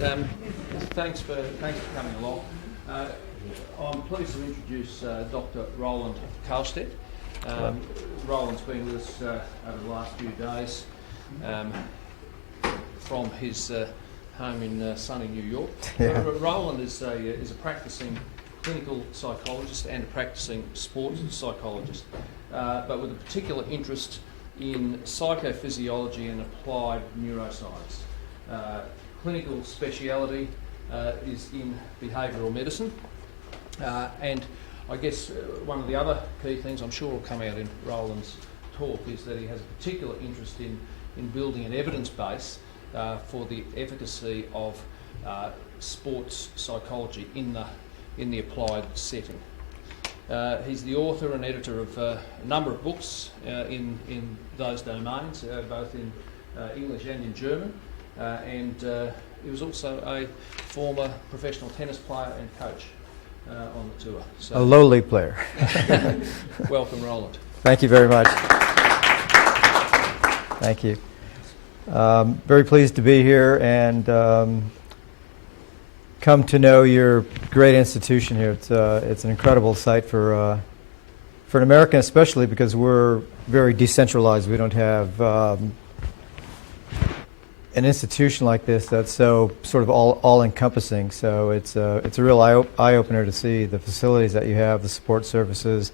Thanks for coming along. I'm pleased to introduce Dr. Roland Carlstedt. Roland's been with us over the last few days from his home in sunny New York. Yeah. Roland is a practicing clinical psychologist and a practicing sports psychologist, but with a particular interest in psychophysiology and applied neuroscience. Clinical speciality is in behavioural medicine, and I guess one of the other key things I'm sure will come out in Roland's talk is that he has a particular interest in building an evidence base for the efficacy of sports psychology in the applied setting. He's the author and editor of a number of books in those domains, both in English and in German, and he was also a former professional tennis player and coach on the tour. So a lowly player. Welcome, Roland. Thank you very much. Thank you. Very pleased to be here and come to know your great institution here. It's an incredible site for an American, especially because we're very decentralized. We don't have an institution like this that's so sort of all-encompassing. So it's a real eye-opener to see the facilities that you have, the support services,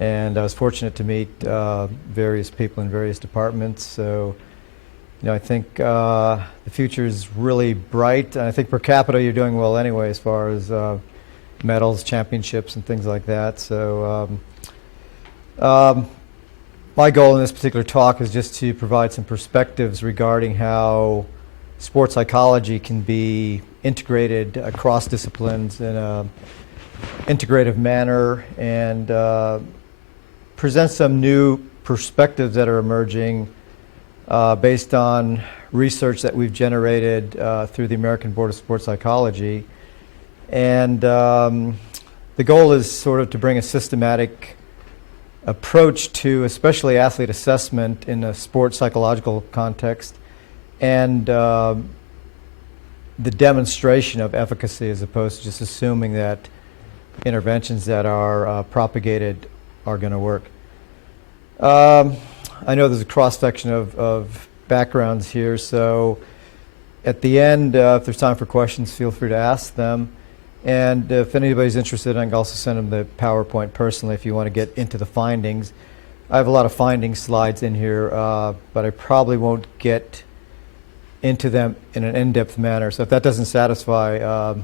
and I was fortunate to meet various people in various departments. So, you know, I think the future is really bright, and I think per capita you're doing well anyway as far as medals, championships, and things like that. So my goal in this particular talk is just to provide some perspectives regarding how sports psychology can be integrated across disciplines in an integrative manner and present some new perspectives that are emerging based on research that we've generated through the American Board of Sports Psychology. And the goal is sort of to bring a systematic approach to especially athlete assessment in a sports psychological context and the demonstration of efficacy as opposed to just assuming that interventions that are propagated are going to work. I know there's a cross-section of backgrounds here, so at the end, if there's time for questions, feel free to ask them. And if anybody's interested, I can also send them the PowerPoint personally if you want to get into the findings. I have a lot of findings slides in here, but I probably won't get into them in an in-depth manner. So if that doesn't satisfy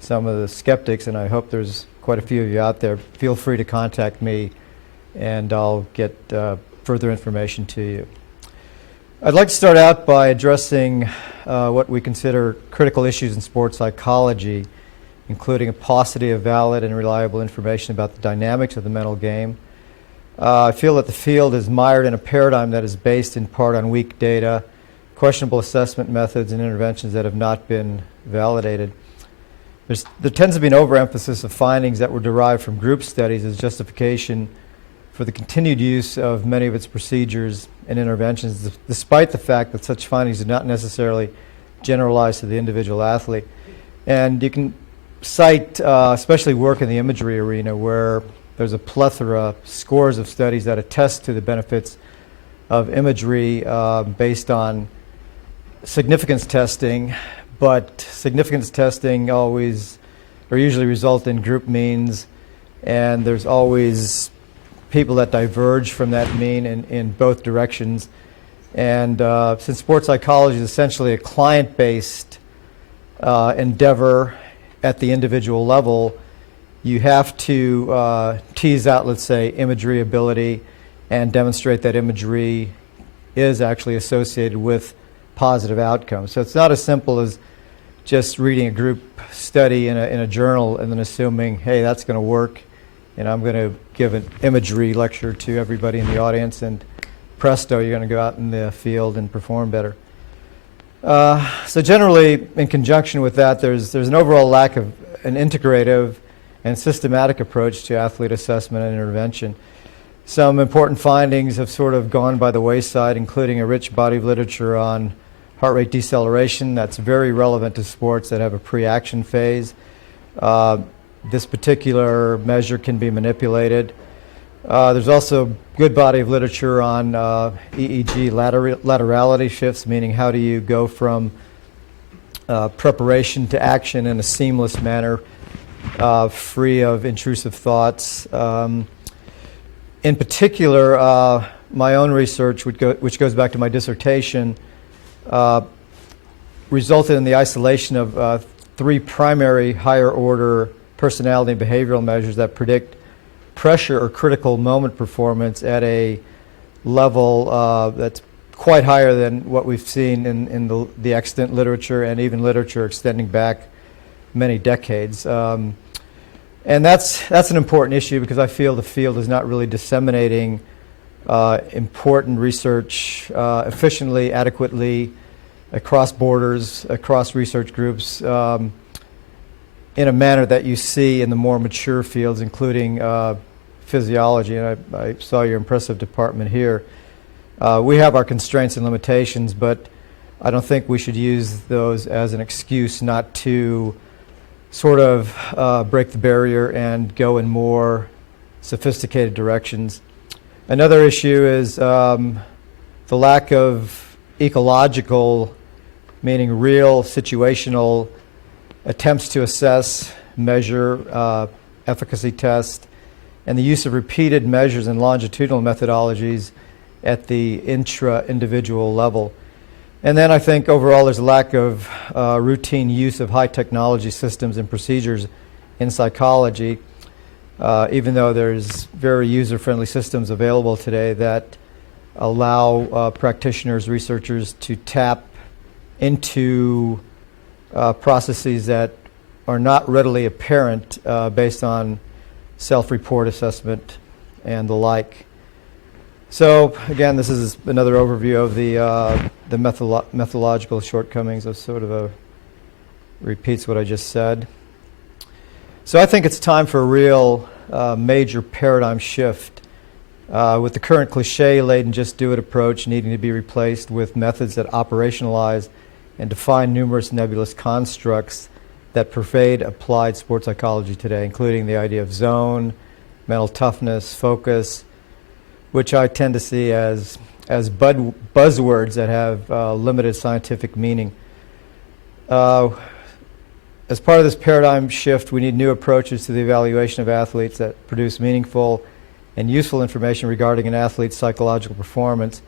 some of the skeptics, and I hope there's quite a few of you out there, feel free to contact me and I'll get further information to you. I'd like to start out by addressing what we consider critical issues in sports psychology, including a paucity of valid and reliable information about the dynamics of the mental game. I feel that the field is mired in a paradigm that is based in part on weak data, questionable assessment methods, and interventions that have not been validated. There tends to be an overemphasis of findings that were derived from group studies as justification for the continued use of many of its procedures and interventions, despite the fact that such findings do not necessarily generalize to the individual athlete. And you can cite especially work in the imagery arena where there's a plethora, scores of studies that attest to the benefits of imagery based on significance testing, but significance testing usually result in group means, and there's always people that diverge from that mean in both directions. And since sports psychology is essentially a client-based endeavor at the individual level, you have to tease out, let's say, imagery ability and demonstrate that imagery is actually associated with positive outcomes. So it's not as simple as just reading a group study in a journal and then assuming, hey, that's going to work, and I'm going to give an imagery lecture to everybody in the audience, and presto, you're going to go out in the field and perform better. So generally, in conjunction with that, there's an overall lack of an integrative and systematic approach to athlete assessment and intervention. Some important findings have sort of gone by the wayside, including a rich body of literature on heart rate deceleration. That's very relevant to sports that have a pre-action phase. This particular measure can be manipulated. There's also a good body of literature on EEG laterality shifts, meaning how do you go from preparation to action in a seamless manner, free of intrusive thoughts. In particular, my own research, which goes back to my dissertation, resulted in the isolation of 3 primary higher order personality and behavioral measures that predict pressure or critical moment performance at a level that's quite higher than what we've seen in the extant literature and even literature extending back many decades. And that's an important issue because I feel the field is not really disseminating important research efficiently, adequately, across borders, across research groups, in a manner that you see in the more mature fields, including physiology. And I saw your impressive department here. We have our constraints and limitations, but I don't think we should use those as an excuse not to sort of break the barrier and go in more sophisticated directions. Another issue is the lack of ecological, meaning real situational attempts to assess, measure, efficacy test, and the use of repeated measures and longitudinal methodologies at the intra-individual level. And then I think overall there's a lack of routine use of high technology systems and procedures in psychology, even though there's very user-friendly systems available today that allow practitioners, researchers to tap into processes that are not readily apparent based on self-report assessment and the like. So again, this is another overview of the methodological shortcomings of sort of repeats what I just said. So I think it's time for a real major paradigm shift with the current cliche-laden just-do-it approach needing to be replaced with methods that operationalize and define numerous nebulous constructs that pervade applied sports psychology today, including the idea of zone, mental toughness, focus, which I tend to see as buzzwords that have limited scientific meaning. As part of this paradigm shift, we need new approaches to the evaluation of athletes that produce meaningful and useful information regarding an athlete's psychological performance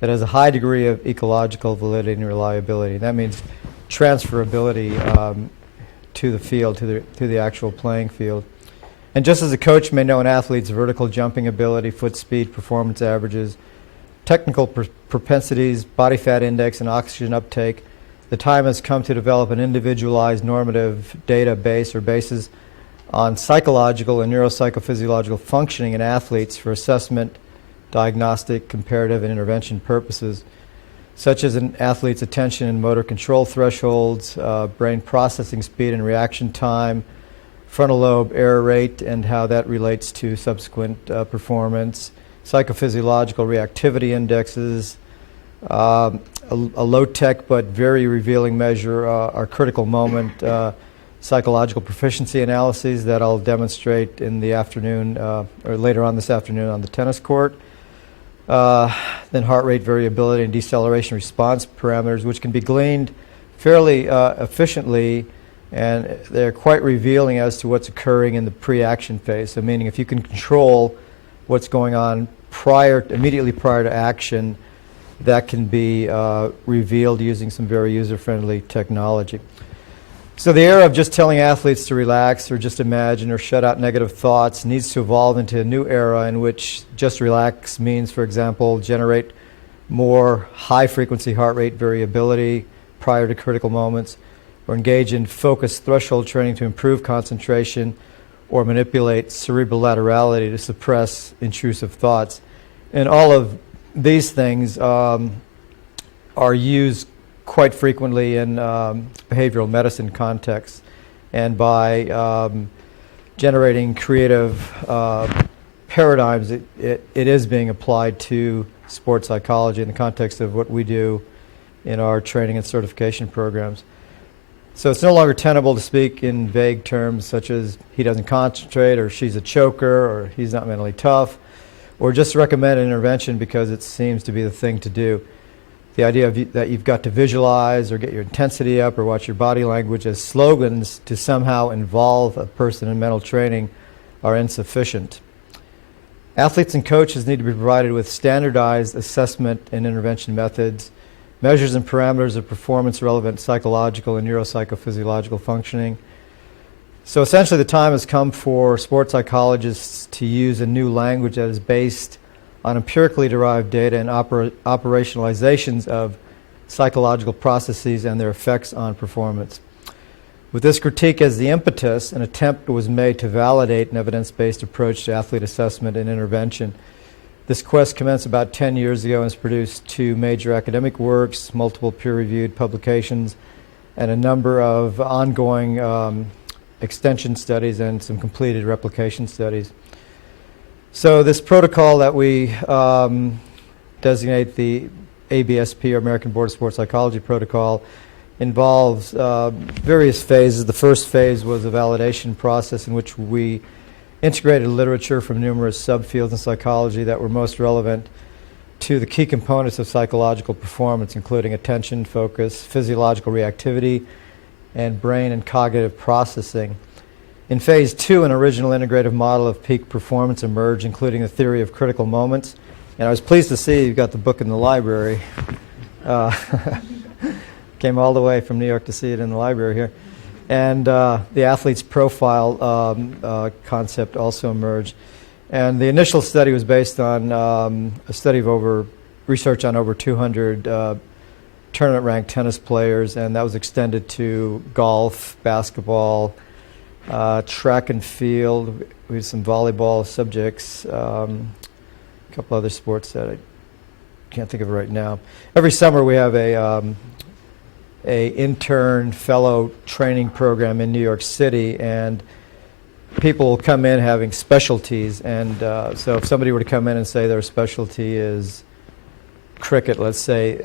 that has a high degree of ecological validity and reliability. That means transferability to the field, to the actual playing field. And just as a coach may know an athlete's vertical jumping ability, foot speed, performance averages, technical propensities, body fat index, and oxygen uptake, the time has come to develop an individualized normative database or basis on psychological and neuropsychophysiological functioning in athletes for assessment, diagnostic, comparative, and intervention purposes, such as an athlete's attention and motor control thresholds, brain processing speed and reaction time, frontal lobe error rate and how that relates to subsequent performance, psychophysiological reactivity indexes, a low-tech but very revealing measure, our critical moment psychological proficiency analyses that I'll demonstrate in the afternoon or later on this afternoon on the tennis court. Then heart rate variability and deceleration response parameters, which can be gleaned fairly efficiently, and they're quite revealing as to what's occurring in the pre-action phase. So meaning if you can control what's going on immediately prior to action, that can be revealed using some very user-friendly technology. So the era of just telling athletes to relax or just imagine or shut out negative thoughts needs to evolve into a new era in which just relax means, for example, generate more high-frequency heart rate variability prior to critical moments, or engage in focused threshold training to improve concentration, or manipulate cerebral laterality to suppress intrusive thoughts. And all of these things are used quite frequently in behavioral medicine contexts, and by generating creative paradigms, it is being applied to sports psychology in the context of what we do in our training and certification programs. So it's no longer tenable to speak in vague terms such as he doesn't concentrate, or she's a choker, or he's not mentally tough, or just recommend an intervention because it seems to be the thing to do. The idea that you've got to visualize or get your intensity up or watch your body language as slogans to somehow involve a person in mental training are insufficient. Athletes and coaches need to be provided with standardized assessment and intervention methods, measures and parameters of performance-relevant psychological and neuropsychophysiological functioning. So essentially the time has come for sports psychologists to use a new language that is based on empirically derived data and operationalizations of psychological processes and their effects on performance. With this critique as the impetus, an attempt was made to validate an evidence-based approach to athlete assessment and intervention. This quest commenced about 10 years ago and has produced 2 major academic works, multiple peer-reviewed publications, and a number of ongoing extension studies and some completed replication studies. So this protocol that we designate the ABSP, or American Board of Sports Psychology protocol, involves various phases. The first phase was a validation process in which we integrated literature from numerous subfields in psychology that were most relevant to the key components of psychological performance, including attention, focus, physiological reactivity, and brain and cognitive processing. In phase 2, an original integrative model of peak performance emerged, including the theory of critical moments. And I was pleased to see you've got the book in the library. Came all the way from New York to see it in the library here. And the athlete's profile concept also emerged. And the initial study was based on a study of research on over 200 tournament-ranked tennis players, and that was extended to golf, basketball, track and field. We had some volleyball subjects, a couple other sports that I can't think of right now. Every summer we have a intern fellow training program in New York City, and people will come in having specialties. And so if somebody were to come in and say their specialty is cricket, let's say,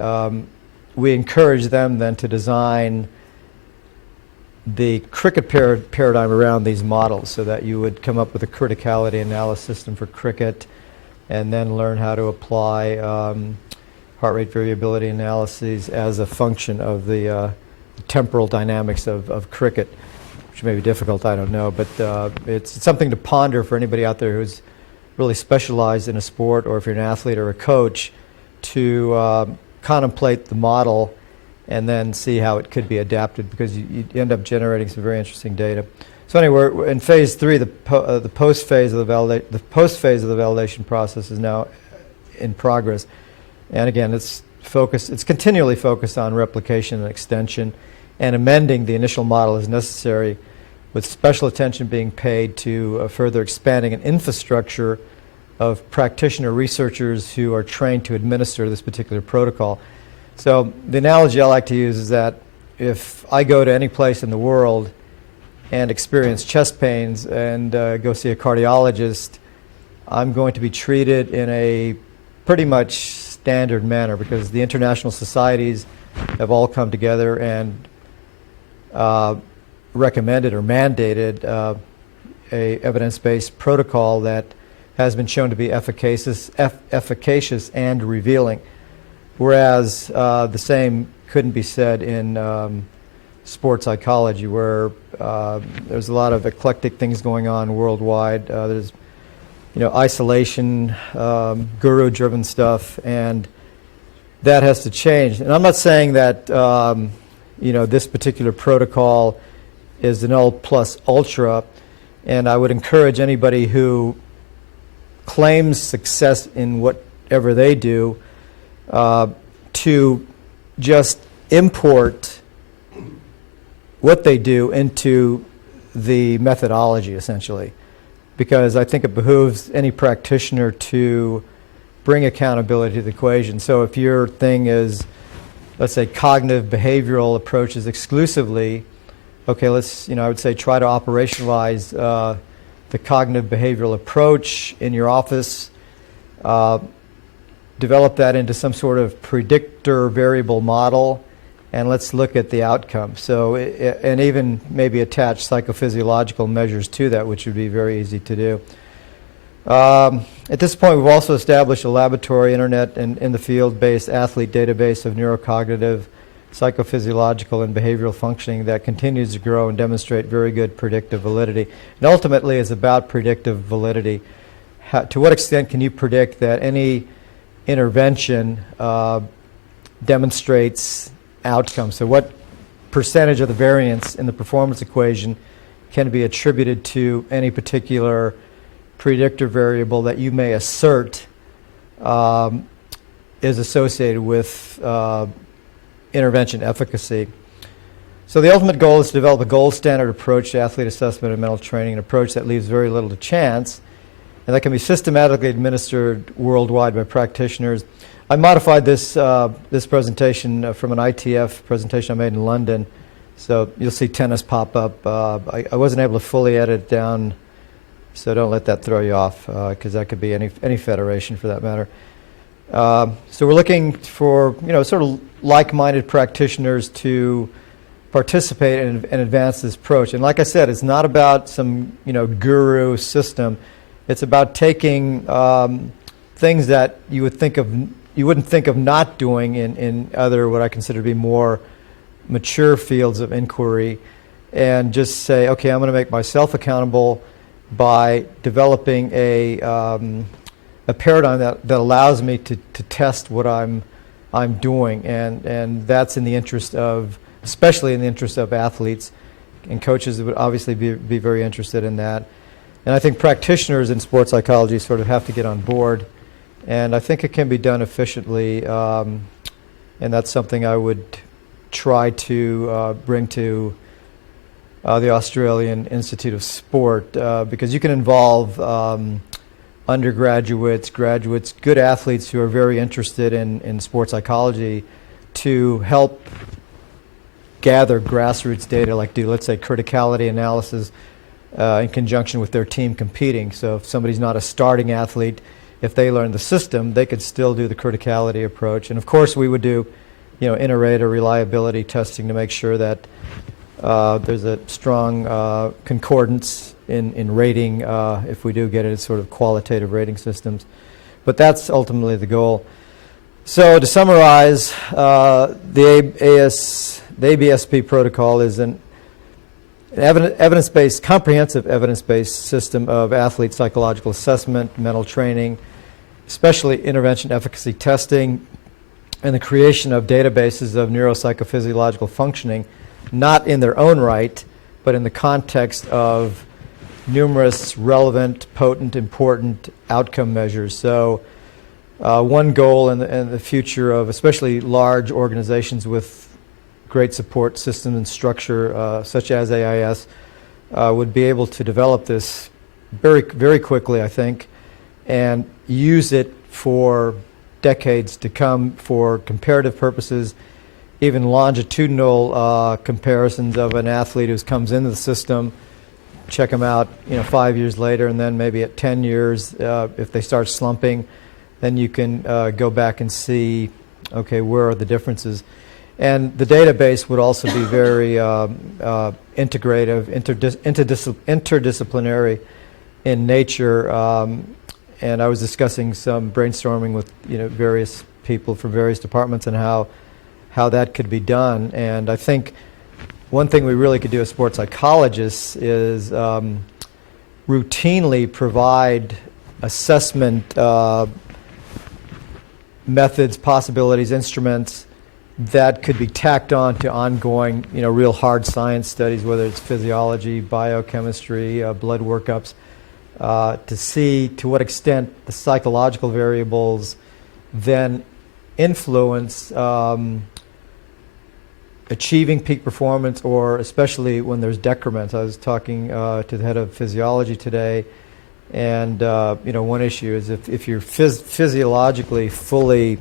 we encourage them then to design the cricket paradigm around these models, so that you would come up with a criticality analysis system for cricket, and then learn how to apply heart rate variability analyses as a function of the temporal dynamics of cricket, which may be difficult, I don't know, but it's something to ponder for anybody out there who's really specialized in a sport, or if you're an athlete or a coach, to contemplate the model and then see how it could be adapted, because you end up generating some very interesting data. So anyway, we're in phase 3, the post phase of the validation process is now in progress. And again, it's continually focused on replication and extension, and amending the initial model as necessary, with special attention being paid to further expanding an infrastructure of practitioner researchers who are trained to administer this particular protocol. So the analogy I like to use is that if I go to any place in the world and experience chest pains and go see a cardiologist, I'm going to be treated in a pretty much standard manner, because the international societies have all come together and recommended or mandated a evidence-based protocol that has been shown to be efficacious and revealing. Whereas the same couldn't be said in sports psychology, where there's a lot of eclectic things going on worldwide. There's isolation, guru-driven stuff, and that has to change. And I'm not saying that this particular protocol is the null plus ultra, and I would encourage anybody who claims success in whatever they do to just import what they do into the methodology, essentially, because I think it behooves any practitioner to bring accountability to the equation. So if your thing is, let's say, cognitive behavioral approaches exclusively, okay, I would say try to operationalize the cognitive behavioral approach in your office. develop that into some sort of predictor variable model, and let's look at the outcome. So, and even maybe attach psychophysiological measures to that, which would be very easy to do. At this point, we've also established a laboratory, internet, and in the field-based athlete database of neurocognitive, psychophysiological, and behavioral functioning that continues to grow and demonstrate very good predictive validity. And ultimately, it's about predictive validity. To what extent can you predict that any intervention demonstrates outcomes? So what percentage of the variance in the performance equation can be attributed to any particular predictor variable that you may assert is associated with intervention efficacy. So the ultimate goal is to develop a gold standard approach to athlete assessment and mental training, an approach that leaves very little to chance, and that can be systematically administered worldwide by practitioners. I modified this presentation from an ITF presentation I made in London, so you'll see tennis pop up. I wasn't able to fully edit it down, so don't let that throw you off, because that could be any federation for that matter. So we're looking for sort of like-minded practitioners to participate and advance this approach. And like I said, it's not about some guru system. It's about taking things that you wouldn't think of not doing in other what I consider to be more mature fields of inquiry, and just say, okay, I'm going to make myself accountable by developing a paradigm that allows me to test what I'm doing, and that's in the interest of, especially in the interest of athletes, and coaches would obviously be very interested in that. And I think practitioners in sports psychology sort of have to get on board, and I think it can be done efficiently, and that's something I would try to bring to the Australian Institute of Sport, because you can involve undergraduates, graduates, good athletes who are very interested in sports psychology to help gather grassroots data, like do, let's say, criticality analysis in conjunction with their team competing. So if somebody's not a starting athlete, if they learn the system, they could still do the criticality approach. And of course, we would do inter-rater reliability testing to make sure that there's a strong concordance in rating if we do get it as sort of qualitative rating systems. But that's ultimately the goal. So to summarize, the ABSP protocol is an evidence-based, comprehensive evidence-based system of athlete psychological assessment, mental training, especially intervention efficacy testing, and the creation of databases of neuropsychophysiological functioning, not in their own right, but in the context of numerous relevant, potent, important outcome measures. So one goal in the future of especially large organizations with great support systems and structure, such as AIS, would be able to develop this very, very quickly, I think, and use it for decades to come for comparative purposes, even longitudinal comparisons of an athlete who comes into the system, check them out 5 years later, and then maybe at 10 years, if they start slumping, then you can go back and see, okay, where are the differences? And the database would also be very integrative, interdisciplinary in nature. And I was discussing some brainstorming with various people from various departments and how that could be done. And I think one thing we really could do as sports psychologists is routinely provide assessment methods, possibilities, instruments that could be tacked on to ongoing, real hard science studies, whether it's physiology, biochemistry, blood workups, to see to what extent the psychological variables then influence achieving peak performance, or especially when there's decrements. I was talking to the head of physiology today, and one issue is if you're physiologically fully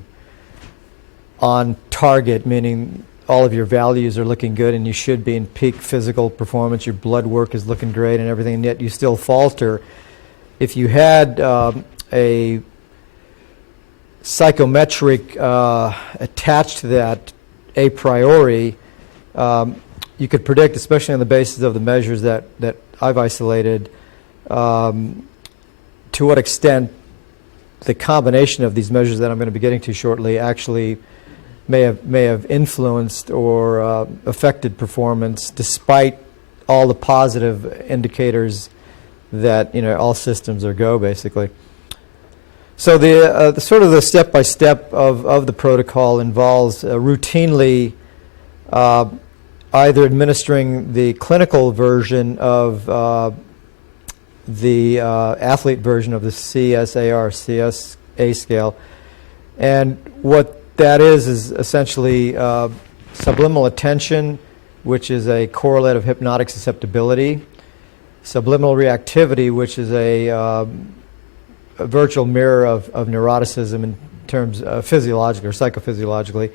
on target, meaning all of your values are looking good and you should be in peak physical performance, your blood work is looking great and everything, and yet you still falter. If you had a psychometric attached to that a priori, you could predict, especially on the basis of the measures that I've isolated, to what extent the combination of these measures that I'm going to be getting to shortly actually may have influenced or affected performance, despite all the positive indicators that all systems are go, basically. So the sort of the step-by-step of the protocol involves routinely either administering the clinical version of the athlete version of the CSA scale. And what that is essentially subliminal attention, which is a correlate of hypnotic susceptibility, subliminal reactivity, which is a virtual mirror of neuroticism in terms of physiologically or psychophysiologically.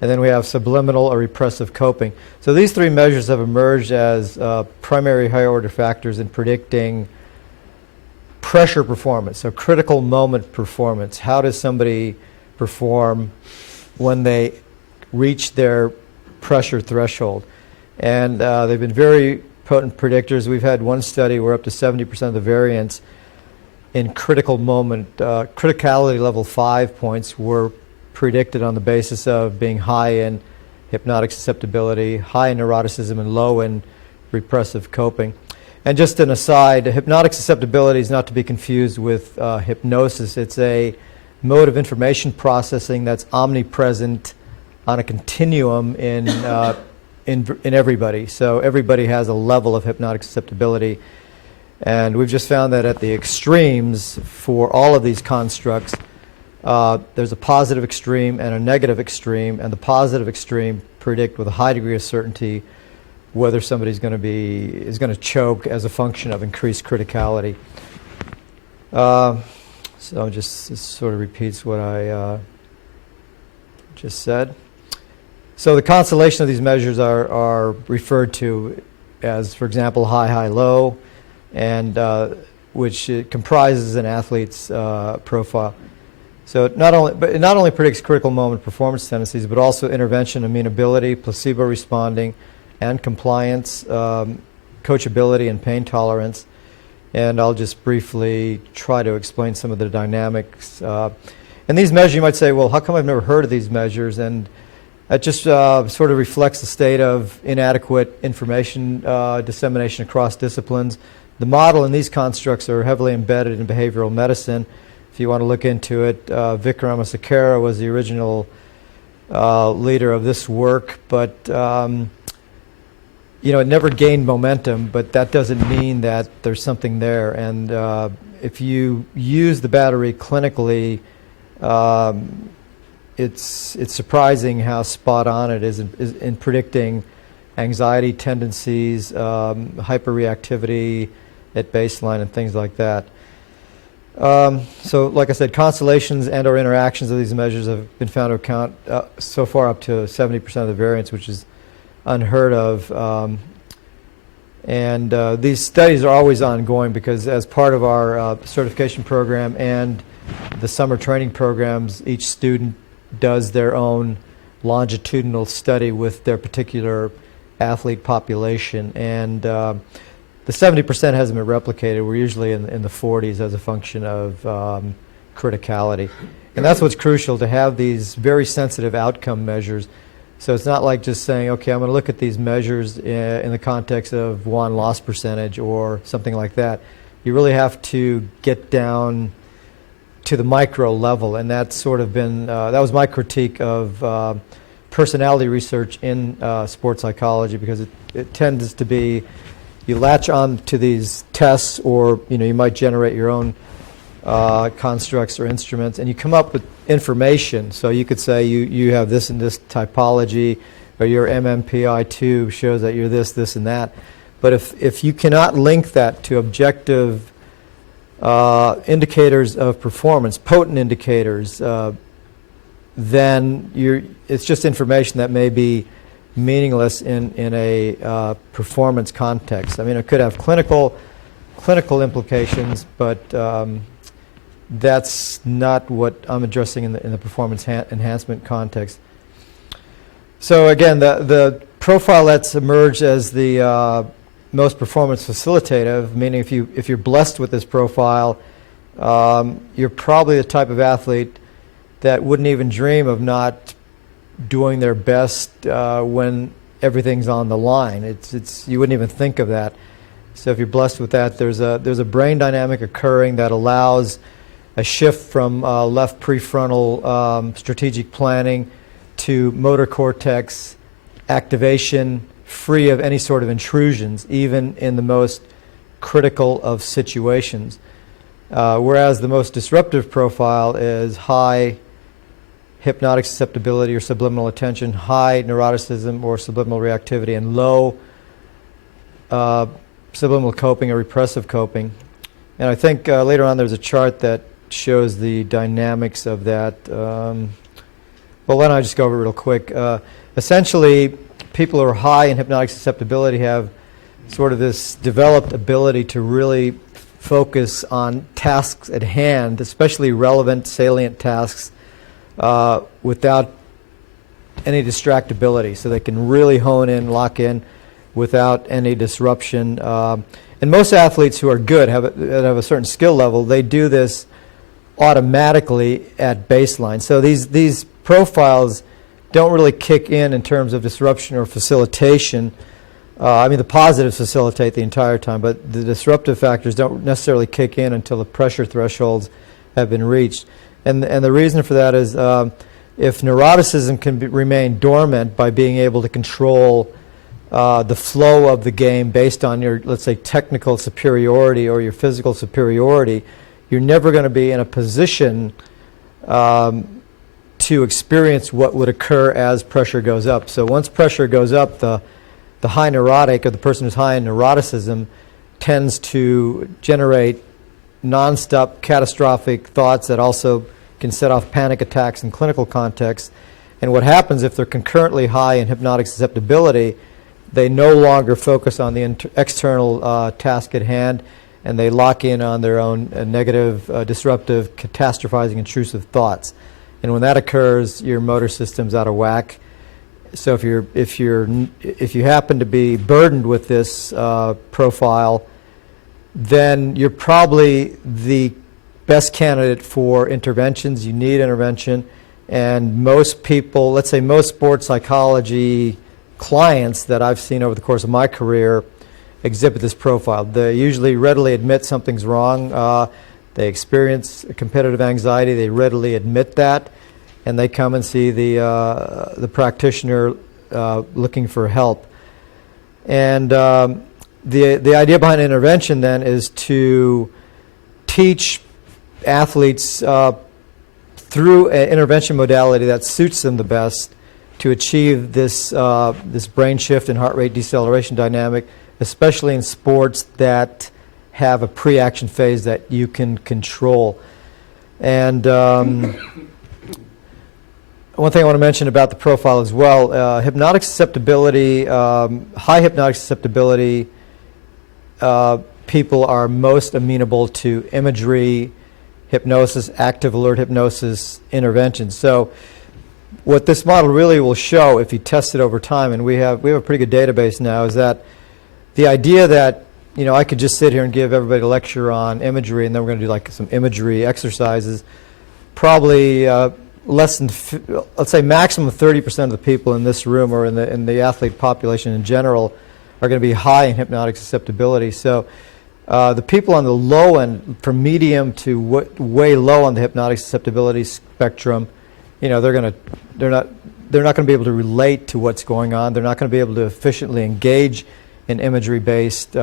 And then we have subliminal or repressive coping. So these three measures have emerged as primary higher-order factors in predicting pressure performance, so critical moment performance. How does somebody perform when they reach their pressure threshold? And they've been very potent predictors. We've had one study where up to 70% of the variance in critical moment, criticality level 5 points were predicted on the basis of being high in hypnotic susceptibility, high in neuroticism, and low in repressive coping. And just an aside, hypnotic susceptibility is not to be confused with hypnosis. It's a mode of information processing that's omnipresent on a continuum in everybody. So everybody has a level of hypnotic susceptibility. And we've just found that at the extremes for all of these constructs, there's a positive extreme and a negative extreme, and the positive extreme predict with a high degree of certainty whether somebody's going to choke as a function of increased criticality. So just this sort of repeats what I just said. So the constellation of these measures are referred to as, for example, high, high, low, and which comprises an athlete's profile. So it not only predicts critical moment performance tendencies, but also intervention, amenability, placebo responding, and compliance, coachability, and pain tolerance. And I'll just briefly try to explain some of the dynamics. And these measures, you might say, well, how come I've never heard of these measures? And that just sort of reflects the state of inadequate information dissemination across disciplines. The model in these constructs are heavily embedded in behavioral medicine. If you want to look into it, Vikram Sakara was the original leader of this work, but it never gained momentum, but that doesn't mean that there's something there. And if you use the battery clinically, it's surprising how spot on it is in predicting anxiety tendencies, hyperreactivity at baseline, and things like that. So, like I said, constellations and/or interactions of these measures have been found to account so far up to 70% of the variance, which is unheard of. And these studies are always ongoing because as part of our certification program and the summer training programs, each student does their own longitudinal study with their particular athlete population. And the 70% hasn't been replicated. We're usually in the 40s as a function of criticality. And that's what's crucial, to have these very sensitive outcome measures. So it's not like just saying, okay, I'm going to look at these measures in the context of won loss percentage or something like that. You really have to get down to the micro level, and that's sort of been, that was my critique of personality research in sports psychology, because it tends to be, you latch on to these tests, or you might generate your own constructs or instruments, and you come up with information. So you could say you have this and this typology, or your MMPI-2 shows that you're this, this, and that. But if you cannot link that to objective indicators of performance, potent indicators, then it's just information that may be meaningless in a performance context. I mean, it could have clinical implications, but that's not what I'm addressing in the performance enhancement context. So again, the profile that's emerged as the most performance facilitative, meaning if you're blessed with this profile, you're probably the type of athlete that wouldn't even dream of not doing their best when everything's on the line. You wouldn't even think of that. So if you're blessed with that, there's a brain dynamic occurring that allows a shift from left prefrontal strategic planning to motor cortex activation, free of any sort of intrusions, even in the most critical of situations. Whereas the most disruptive profile is high hypnotic susceptibility or subliminal attention, high neuroticism or subliminal reactivity, and low subliminal coping or repressive coping. And I think later on there's a chart that shows the dynamics of that. Well, why don't I just go over it real quick. Essentially, people who are high in hypnotic susceptibility have sort of this developed ability to really focus on tasks at hand, especially relevant, salient tasks, without any distractibility. So they can really hone in, lock in, without any disruption. And most athletes who are good, have a certain skill level, they do this automatically at baseline. So these profiles don't really kick in terms of disruption or facilitation. I mean, the positives facilitate the entire time, but the disruptive factors don't necessarily kick in until the pressure thresholds have been reached. And the reason for that is if neuroticism can remain dormant by being able to control the flow of the game based on your, let's say, technical superiority or your physical superiority, you're never going to be in a position to experience what would occur as pressure goes up. So once pressure goes up, the high neurotic, or the person who's high in neuroticism, tends to generate nonstop catastrophic thoughts that also can set off panic attacks in clinical contexts. And what happens if they're concurrently high in hypnotic susceptibility, they no longer focus on the external task at hand, and they lock in on their own negative, disruptive, catastrophizing, intrusive thoughts. And when that occurs, your motor system's out of whack. So if you happen to be burdened with this profile, then you're probably the best candidate for interventions. You need intervention, and most people, let's say most sports psychology clients that I've seen over the course of my career, exhibit this profile. They usually readily admit something's wrong. They experience competitive anxiety. They readily admit that, and they come and see the practitioner looking for help. And the idea behind intervention then is to teach athletes through an intervention modality that suits them the best to achieve this brain shift and heart rate deceleration dynamic, especially in sports that have a pre-action phase that you can control. And one thing I want to mention about the profile as well, hypnotic susceptibility, high hypnotic susceptibility people are most amenable to imagery, hypnosis, active alert hypnosis interventions. So what this model really will show, if you test it over time, and we have a pretty good database now, is that the idea that, you know, I could just sit here and give everybody a lecture on imagery, and then we're going to do like some imagery exercises, probably less than, let's say maximum 30% of the people in this room or in the athlete population in general are going to be high in hypnotic susceptibility. So the people on the low end, from medium to way low on the hypnotic susceptibility spectrum, you know, they're not going to be able to relate to what's going on. They're not going to be able to efficiently engage in imagery-based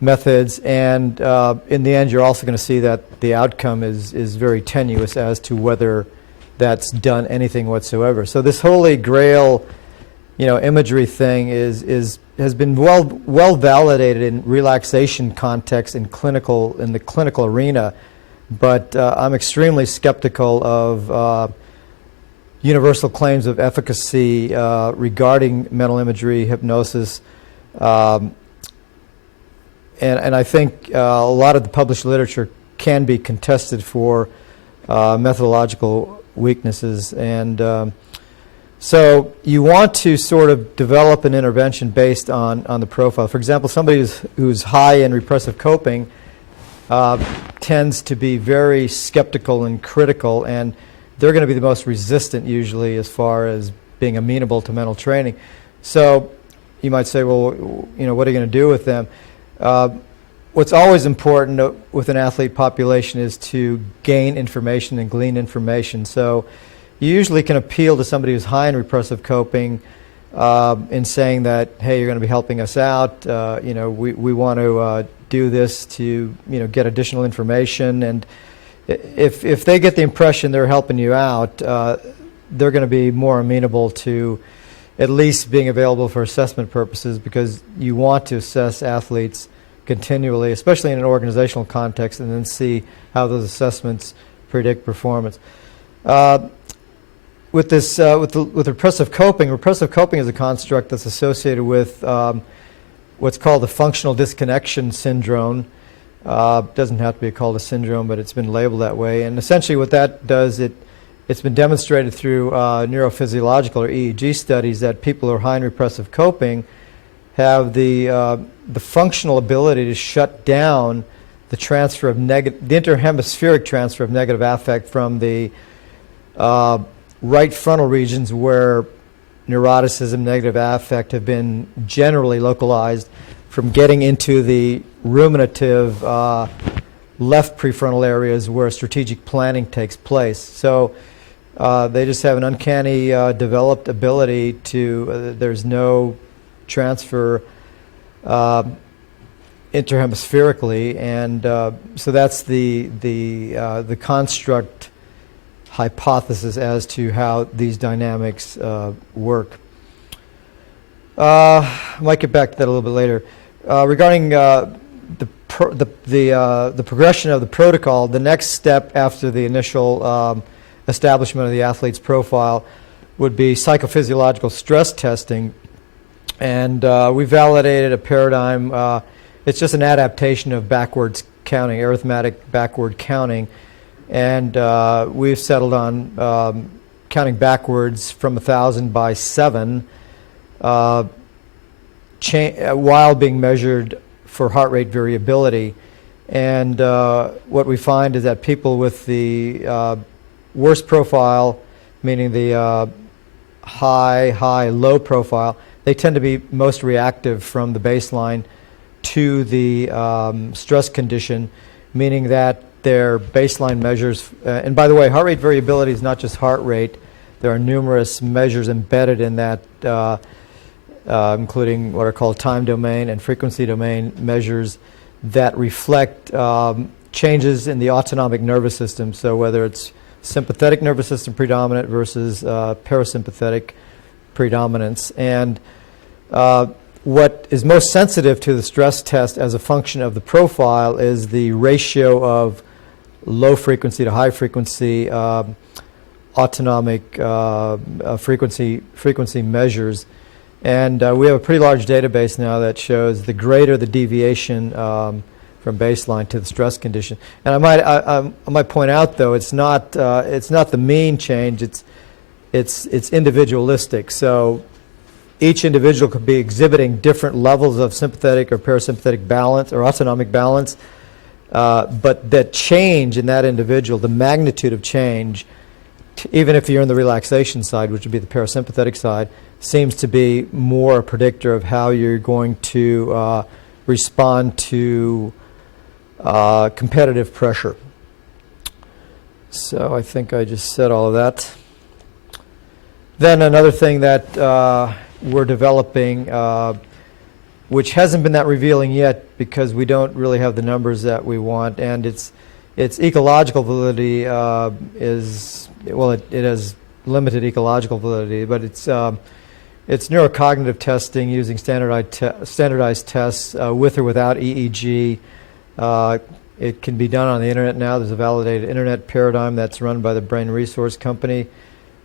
methods, and in the end, you're also going to see that the outcome is very tenuous as to whether that's done anything whatsoever. So this holy grail, you know, imagery thing has been well validated in relaxation context in the clinical arena, but I'm extremely skeptical of universal claims of efficacy regarding mental imagery, hypnosis, and I think a lot of the published literature can be contested for methodological weaknesses. And so you want to sort of develop an intervention based on the profile. For example, somebody who's high in repressive coping tends to be very skeptical and critical, and they're going to be the most resistant usually as far as being amenable to mental training. So you might say, well, what are you going to do with them? What's always important with an athlete population is to gain information and glean information. So you usually can appeal to somebody who's high in repressive coping in saying that, hey, you're going to be helping us out. We want to do this to get additional information. And if they get the impression they're helping you out, they're going to be more amenable to at least being available for assessment purposes, because you want to assess athletes continually, especially in an organizational context, and then see how those assessments predict performance. With repressive coping is a construct that's associated with what's called the functional disconnection syndrome. Doesn't have to be called a syndrome, but it's been labeled that way. And essentially what that does, it's been demonstrated through neurophysiological or EEG studies that people who are high in repressive coping have the functional ability to shut down the transfer of the interhemispheric transfer of negative affect from the right frontal regions where neuroticism, negative affect have been generally localized, from getting into the ruminative left prefrontal areas where strategic planning takes place. So they just have an uncanny developed ability to, there's no transfer interhemispherically, and so that's the construct hypothesis as to how these dynamics work. Might get back to that a little bit later. Regarding the progression of the protocol, the next step after the initial establishment of the athlete's profile would be psychophysiological stress testing. And we validated a paradigm. It's just an adaptation of backwards counting, arithmetic backward counting. And we've settled on counting backwards from 1,000 by 7 while being measured for heart rate variability. And what we find is that people with the worst profile, meaning the high, low profile, they tend to be most reactive from the baseline to the stress condition, meaning that their baseline measures, and by the way, heart rate variability is not just heart rate. There are numerous measures embedded in that, including what are called time domain and frequency domain measures that reflect changes in the autonomic nervous system. So whether it's sympathetic nervous system predominant versus parasympathetic predominance. And what is most sensitive to the stress test as a function of the profile is the ratio of low frequency to high frequency autonomic frequency measures. And we have a pretty large database now that shows the greater the deviation from baseline to the stress condition. And I might point out, though, it's not the mean change. It's individualistic. So each individual could be exhibiting different levels of sympathetic or parasympathetic balance or autonomic balance, but the change in that individual, the magnitude of change, even if you're in the relaxation side, which would be the parasympathetic side, seems to be more a predictor of how you're going to respond to competitive pressure. So I think I just said all of that. Then another thing that we're developing, which hasn't been that revealing yet because we don't really have the numbers that we want, and its ecological validity is, well, it has limited ecological validity, but it's neurocognitive testing using standardized tests with or without EEG. It can be done on the internet now. There's a validated internet paradigm that's run by the Brain Resource Company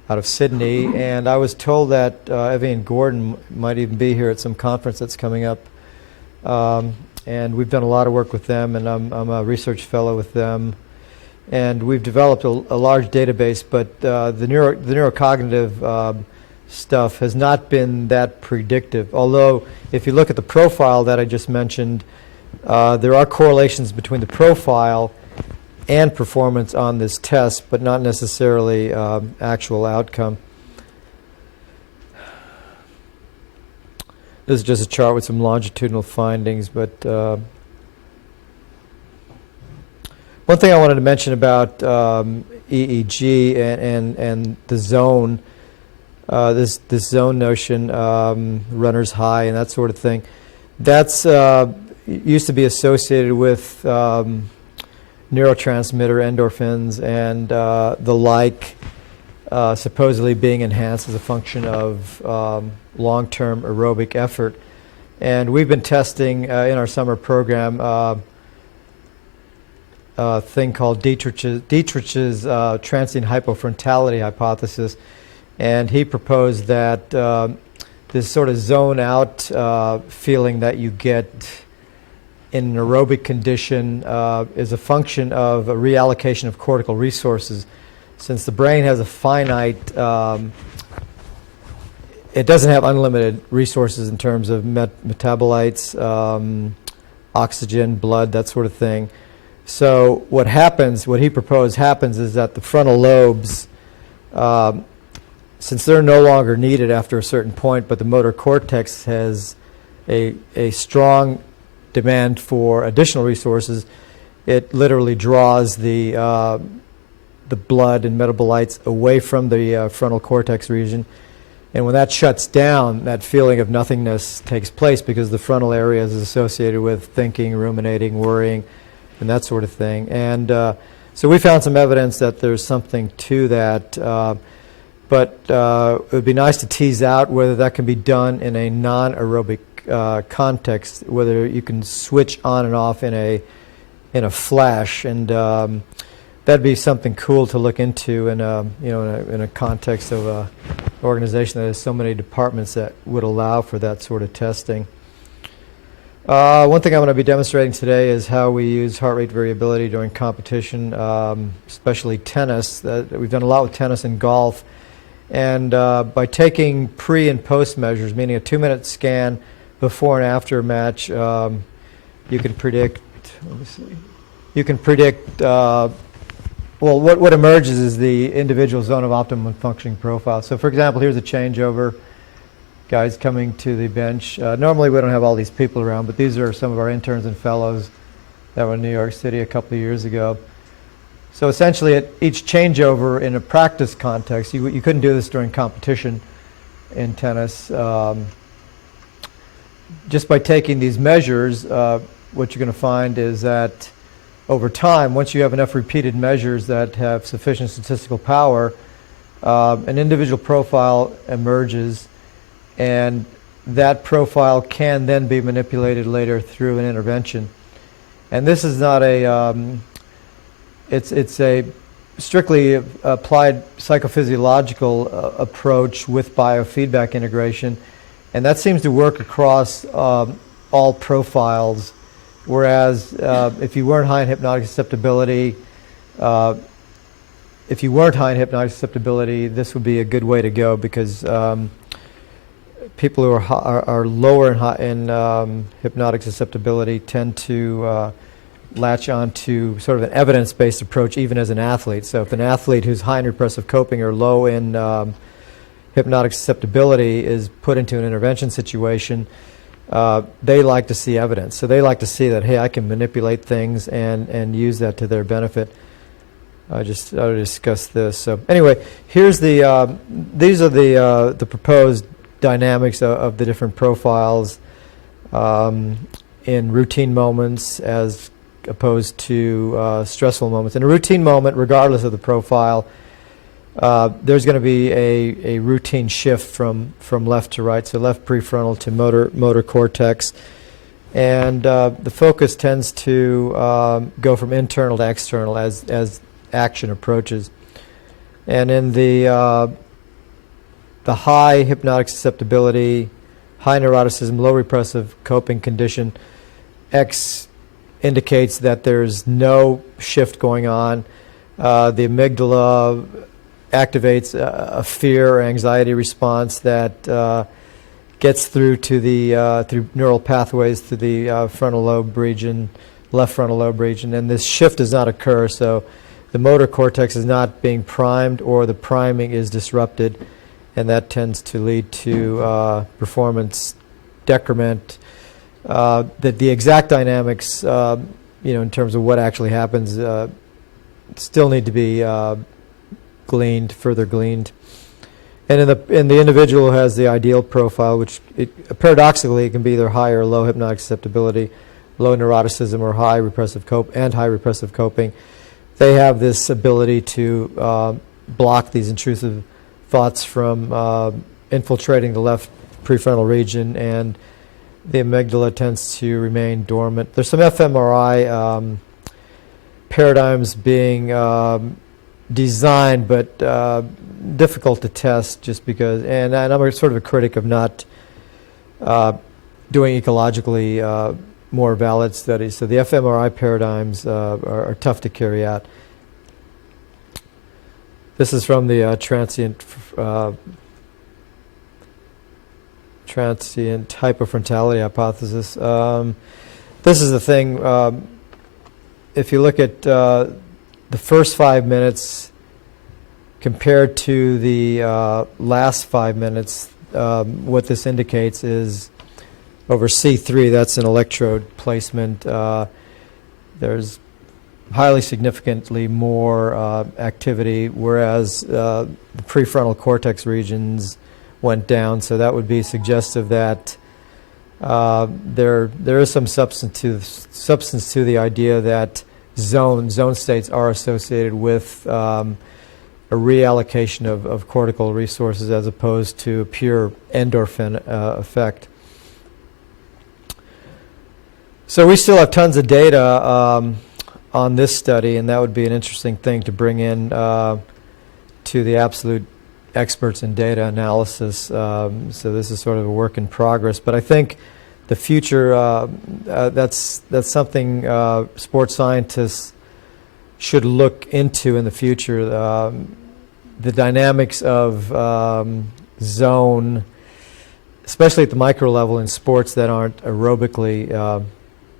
out of Sydney, and I was told that Evian Gordon might even be here at some conference that's coming up and we've done a lot of work with them, and I'm a research fellow with them. And we've developed a large database, but the neurocognitive stuff has not been that predictive. Although, if you look at the profile that I just mentioned, there are correlations between the profile and performance on this test, but not necessarily actual outcome. This is just a chart with some longitudinal findings, but one thing I wanted to mention about EEG and the zone, this zone notion, runner's high and that sort of thing, that's used to be associated with neurotransmitter endorphins and the like, supposedly being enhanced as a function of long-term aerobic effort. And we've been testing in our summer program a thing called Dietrich's transient hypofrontality hypothesis, and he proposed that this sort of zone out feeling that you get in an aerobic condition is a function of a reallocation of cortical resources. Since the brain has a finite, it doesn't have unlimited resources in terms of metabolites, oxygen, blood, that sort of thing. So what happens, what he proposed happens, is that the frontal lobes, since they're no longer needed after a certain point, but the motor cortex has a strong demand for additional resources, it literally draws the blood and metabolites away from the frontal cortex region. And when that shuts down, that feeling of nothingness takes place because the frontal area is associated with thinking, ruminating, worrying, and that sort of thing. And so we found some evidence that there's something to that. But it would be nice to tease out whether that can be done in a non-aerobic context, whether you can switch on and off in a flash, and that'd be something cool to look into in a context of an organization that has so many departments that would allow for that sort of testing. One thing I'm going to be demonstrating today is how we use heart rate variability during competition, especially tennis. We've done a lot with tennis and golf. And by taking pre and post measures, meaning a 2-minute scan before and after a match, you can predict, well, what emerges is the individual zone of optimum functioning profile. So for example, here's a changeover. Guys coming to the bench. Normally we don't have all these people around, but these are some of our interns and fellows that were in New York City a couple of years ago. So essentially at each changeover in a practice context, you couldn't do this during competition in tennis. Just by taking these measures, what you're going to find is that over time, once you have enough repeated measures that have sufficient statistical power, an individual profile emerges, and that profile can then be manipulated later through an intervention. And this is not a, it's a strictly applied psychophysiological approach with biofeedback integration, and that seems to work across all profiles. Whereas if you weren't high in hypnotic susceptibility, this would be a good way to go, because people who are lower in hypnotic susceptibility tend to latch on to sort of an evidence-based approach even as an athlete. So if an athlete who's high in repressive coping or low in hypnotic susceptibility is put into an intervention situation, they like to see evidence. So they like to see that, hey, I can manipulate things and use that to their benefit. I discussed this. So anyway, here's the these are the proposed dynamics of the different profiles in routine moments as opposed to stressful moments. In a routine moment, regardless of the profile, there's going to be a routine shift from left to right, so left prefrontal to motor cortex, and the focus tends to go from internal to external as action approaches. And in the high hypnotic susceptibility, high neuroticism, low repressive coping condition, X indicates that there's no shift going on. The amygdala activates a fear or anxiety response that gets through to the through neural pathways to the frontal lobe region, left frontal lobe region, and this shift does not occur. So the motor cortex is not being primed, or the priming is disrupted, and that tends to lead to performance decrement. The exact dynamics, in terms of what actually happens, still need to be further gleaned. And in the individual who has the ideal profile, which paradoxically it can be either high or low hypnotic susceptibility, low neuroticism, or high repressive coping, they have this ability to block these intrusive thoughts from infiltrating the left prefrontal region, and the amygdala tends to remain dormant. There's some fMRI paradigms being designed, but difficult to test just because, and I'm sort of a critic of not doing ecologically more valid studies. So the fMRI paradigms are tough to carry out. This is from the transient hypofrontality hypothesis. This is the thing. If you look at the first 5 minutes compared to the last 5 minutes, what this indicates is over C3, that's an electrode placement, there's highly significantly more activity, whereas the prefrontal cortex regions went down. So that would be suggestive that there is some substance to the idea that zone states are associated with a reallocation of cortical resources as opposed to a pure endorphin effect. So we still have tons of data on this study, and that would be an interesting thing to bring in to the absolute experts in data analysis. So this is sort of a work in progress, but I think the future, that's something sports scientists should look into in the future. The dynamics of zone, especially at the micro level in sports that aren't aerobically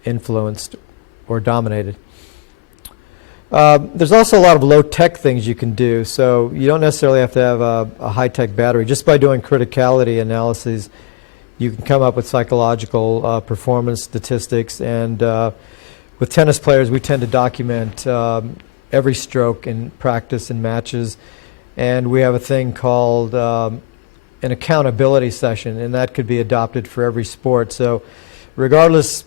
influenced or dominated. There's also a lot of low-tech things you can do, so you don't necessarily have to have a high-tech battery. Just by doing criticality analyses, you can come up with psychological performance statistics, and with tennis players, we tend to document every stroke in practice and matches, and we have a thing called an accountability session, and that could be adopted for every sport. So regardless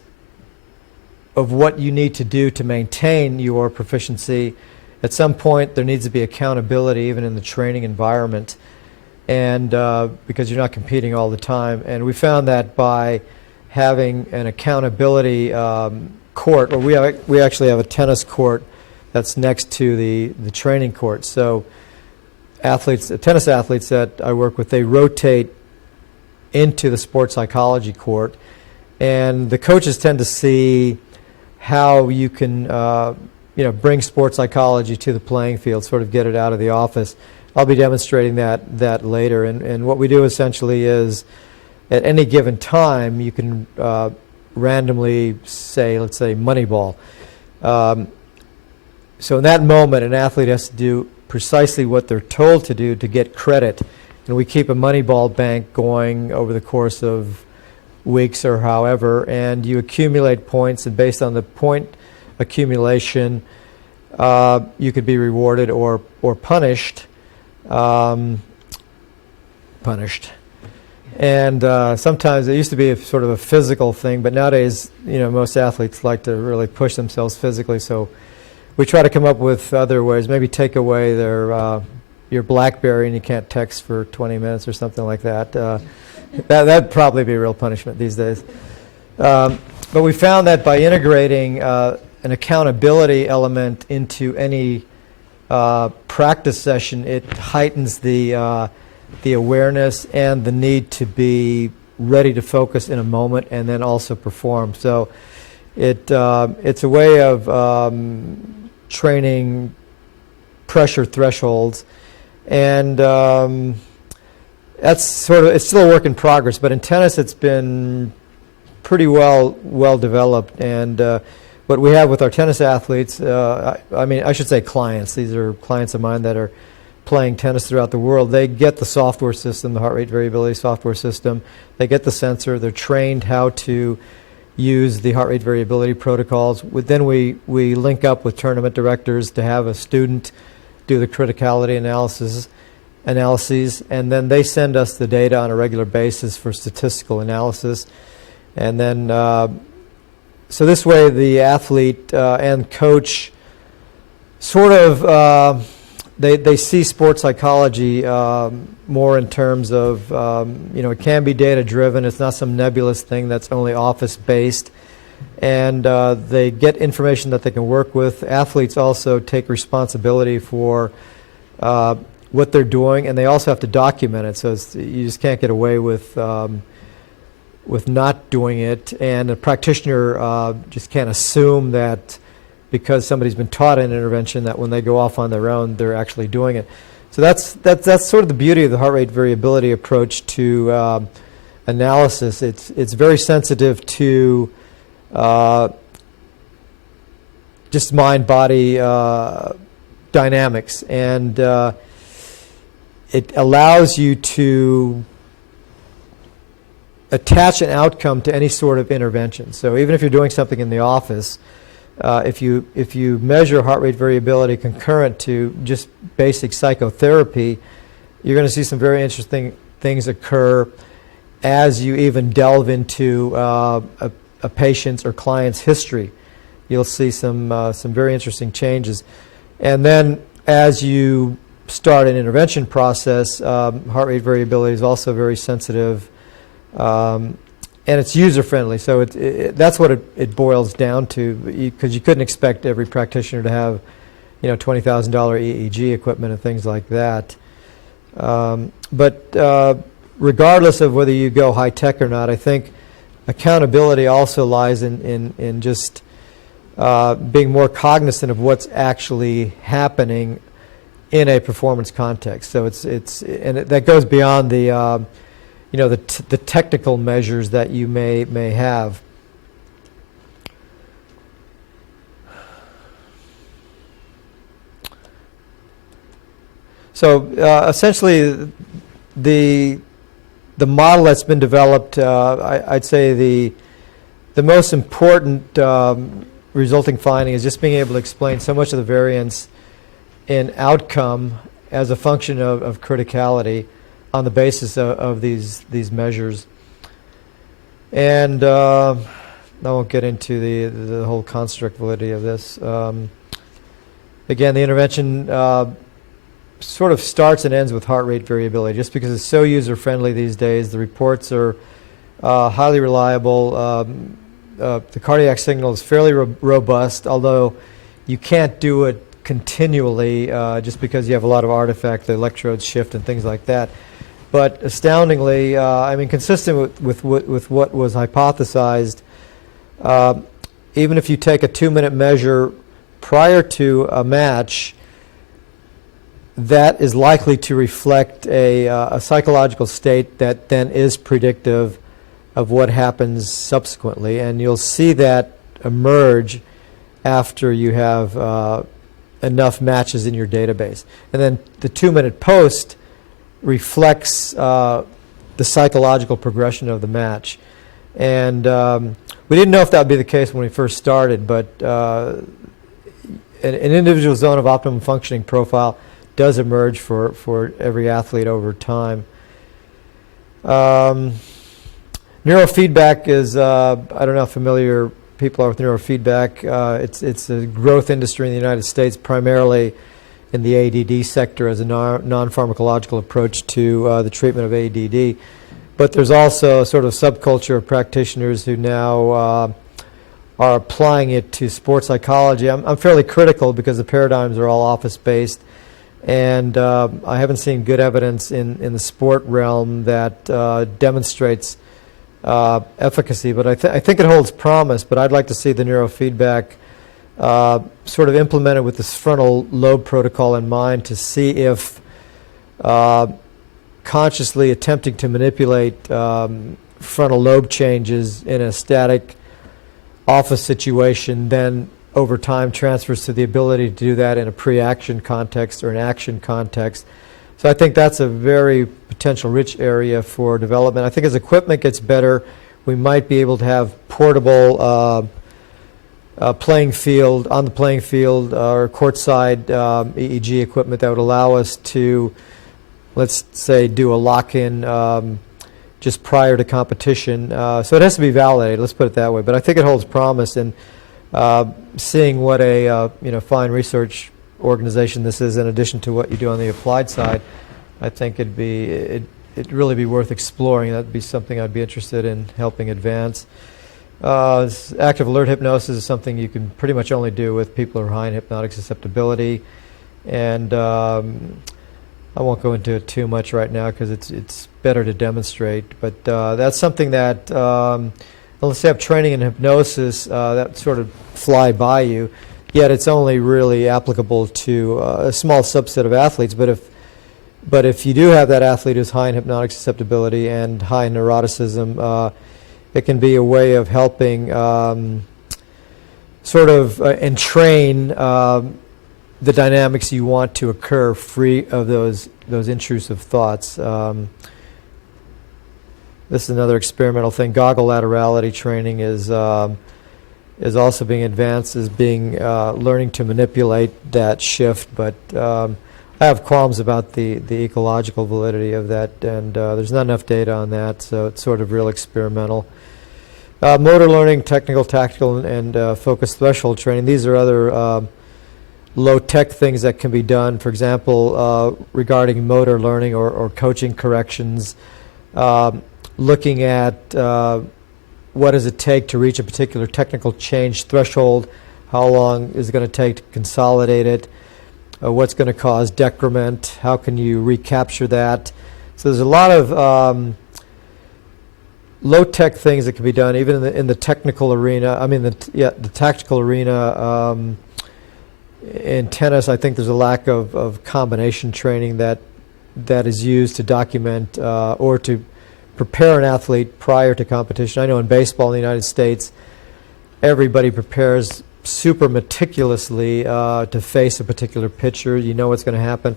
of what you need to do to maintain your proficiency, at some point there needs to be accountability even in the training environment, and because you're not competing all the time. And we found that by having an accountability court, or we actually have a tennis court that's next to the training court. So tennis athletes that I work with, they rotate into the sports psychology court, and the coaches tend to see how you can bring sports psychology to the playing field, sort of get it out of the office. I'll be demonstrating that later. And what we do essentially is, at any given time, you can randomly say, let's say, Moneyball. So in that moment, an athlete has to do precisely what they're told to do to get credit. And we keep a Moneyball bank going over the course of weeks or however, and you accumulate points, and based on the point accumulation, you could be rewarded or punished. And sometimes it used to be a sort of a physical thing, but nowadays, most athletes like to really push themselves physically. So we try to come up with other ways. Maybe take away your BlackBerry and you can't text for 20 minutes or something like that. That'd probably be a real punishment these days. But we found that by integrating an accountability element into any practice session, it heightens the awareness and the need to be ready to focus in a moment and then also perform. So It's a way of training pressure thresholds, and that's sort of, it's still a work in progress, but in tennis it's been pretty well developed. And what we have with our tennis athletes, I should say clients, these are clients of mine that are playing tennis throughout the world. They get the software system, the heart rate variability software system. They get the sensor. They're trained how to use the heart rate variability protocols. Then we link up with tournament directors to have a student do the criticality analyses, and then they send us the data on a regular basis for statistical analysis. And then, so this way the athlete and coach sort of, they see sports psychology more in terms of, it can be data-driven. It's not some nebulous thing that's only office-based. And they get information that they can work with. Athletes also take responsibility for what they're doing, and they also have to document it. So you just can't get away with not doing it. And a practitioner just can't assume that because somebody's been taught an intervention that when they go off on their own, they're actually doing it. So that's sort of the beauty of the heart rate variability approach to analysis. It's very sensitive to just mind-body dynamics, and it allows you to attach an outcome to any sort of intervention. So even if you're doing something in the office, if you measure heart rate variability concurrent to just basic psychotherapy, you're going to see some very interesting things occur as you even delve into a patient's or client's history. You'll see some very interesting changes. And then as you start an intervention process, heart rate variability is also very sensitive, and it's user-friendly. So that's what it boils down to, because you couldn't expect every practitioner to have, $20,000 EEG equipment and things like that. But regardless of whether you go high-tech or not, I think accountability also lies in just being more cognizant of what's actually happening in a performance context. So that goes beyond the the technical measures that you may have. So essentially, the model that's been developed, I'd say the most important resulting finding is just being able to explain so much of the variance in outcome as a function of criticality on the basis of these measures. And I won't get into the whole construct validity of this. Again, the intervention sort of starts and ends with heart rate variability. Just because it's so user-friendly these days, the reports are highly reliable. The cardiac signal is fairly robust, although you can't do it continually just because you have a lot of artifact, the electrodes shift and things like that. But astoundingly, consistent with what was hypothesized, even if you take a 2-minute measure prior to a match, that is likely to reflect a psychological state that then is predictive of what happens subsequently. And you'll see that emerge after you have enough matches in your database. And then the 2-minute post reflects the psychological progression of the match. And we didn't know if that would be the case when we first started, but an individual zone of optimum functioning profile does emerge for every athlete over time. Neurofeedback is, I don't know how familiar people are with neurofeedback. It's a growth industry in the United States, primarily in the ADD sector as a non-pharmacological approach to the treatment of ADD. But there's also a sort of subculture of practitioners who now are applying it to sports psychology. I'm fairly critical because the paradigms are all office-based, and I haven't seen good evidence in the sport realm that demonstrates efficacy, but I think it holds promise. But I'd like to see the neurofeedback sort of implemented with this frontal lobe protocol in mind to see if consciously attempting to manipulate frontal lobe changes in a static office situation then over time transfers to the ability to do that in a pre-action context or an action context. So I think that's a very potential rich area for development. I think as equipment gets better, we might be able to have portable playing field, on the playing field or courtside EEG equipment that would allow us to, let's say, do a lock-in just prior to competition. So it has to be validated, let's put it that way. But I think it holds promise, and seeing what a fine research organization this is in addition to what you do on the applied side, I think it'd really be worth exploring. That'd be something I'd be interested in helping advance. Active alert hypnosis is something you can pretty much only do with people who are high in hypnotic susceptibility, and I won't go into it too much right now because it's better to demonstrate. But that's something that unless you have training in hypnosis, that sort of fly by you. Yet it's only really applicable to a small subset of athletes. But if you do have that athlete who's high in hypnotic susceptibility and high in neuroticism, it can be a way of helping sort of entrain the dynamics you want to occur free of those intrusive thoughts. This is another experimental thing. Goggle laterality training is also being advanced as being learning to manipulate that shift, but I have qualms about the ecological validity of that, and there's not enough data on that, so it's sort of real experimental. Motor learning, technical, tactical, and focus threshold training. These are other low-tech things that can be done. For example, regarding motor learning or coaching corrections, looking at what does it take to reach a particular technical change threshold, how long is it going to take to consolidate it, what's going to cause decrement, how can you recapture that. So there's a lot of low-tech things that can be done, even in the technical arena. I mean, the tactical arena. In tennis, I think there's a lack of combination training that is used to document or to prepare an athlete prior to competition. I know in baseball in the United States, everybody prepares super meticulously to face a particular pitcher. You know what's going to happen.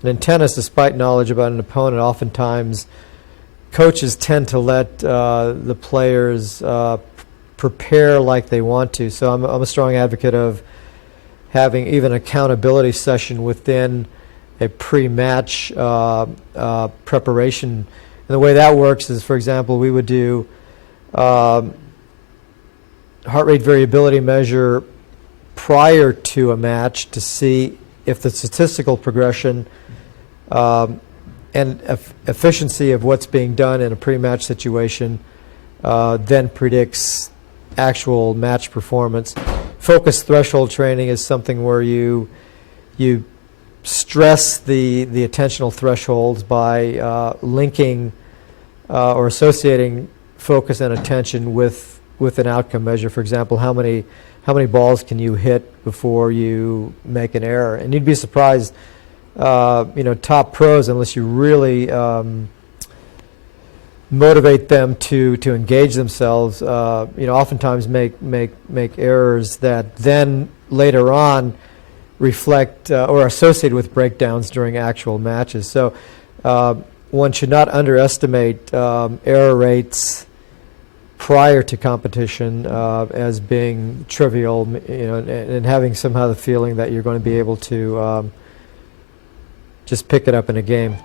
And in tennis, despite knowledge about an opponent, oftentimes coaches tend to let the players prepare like they want to. So I'm a strong advocate of having even an accountability session within a pre-match preparation. And the way that works is, for example, we would do heart rate variability measure prior to a match to see if the statistical progression and efficiency of what's being done in a pre-match situation then predicts actual match performance. Focus threshold training is something where you stress the attentional thresholds by linking or associating focus and attention with an outcome measure. For example, how many balls can you hit before you make an error? And you'd be surprised, top pros, unless you really motivate them to engage themselves, oftentimes make errors that then later on reflect or are associated with breakdowns during actual matches. So one should not underestimate error rates prior to competition as being trivial, and having somehow the feeling that you're going to be able to just pick it up in a game.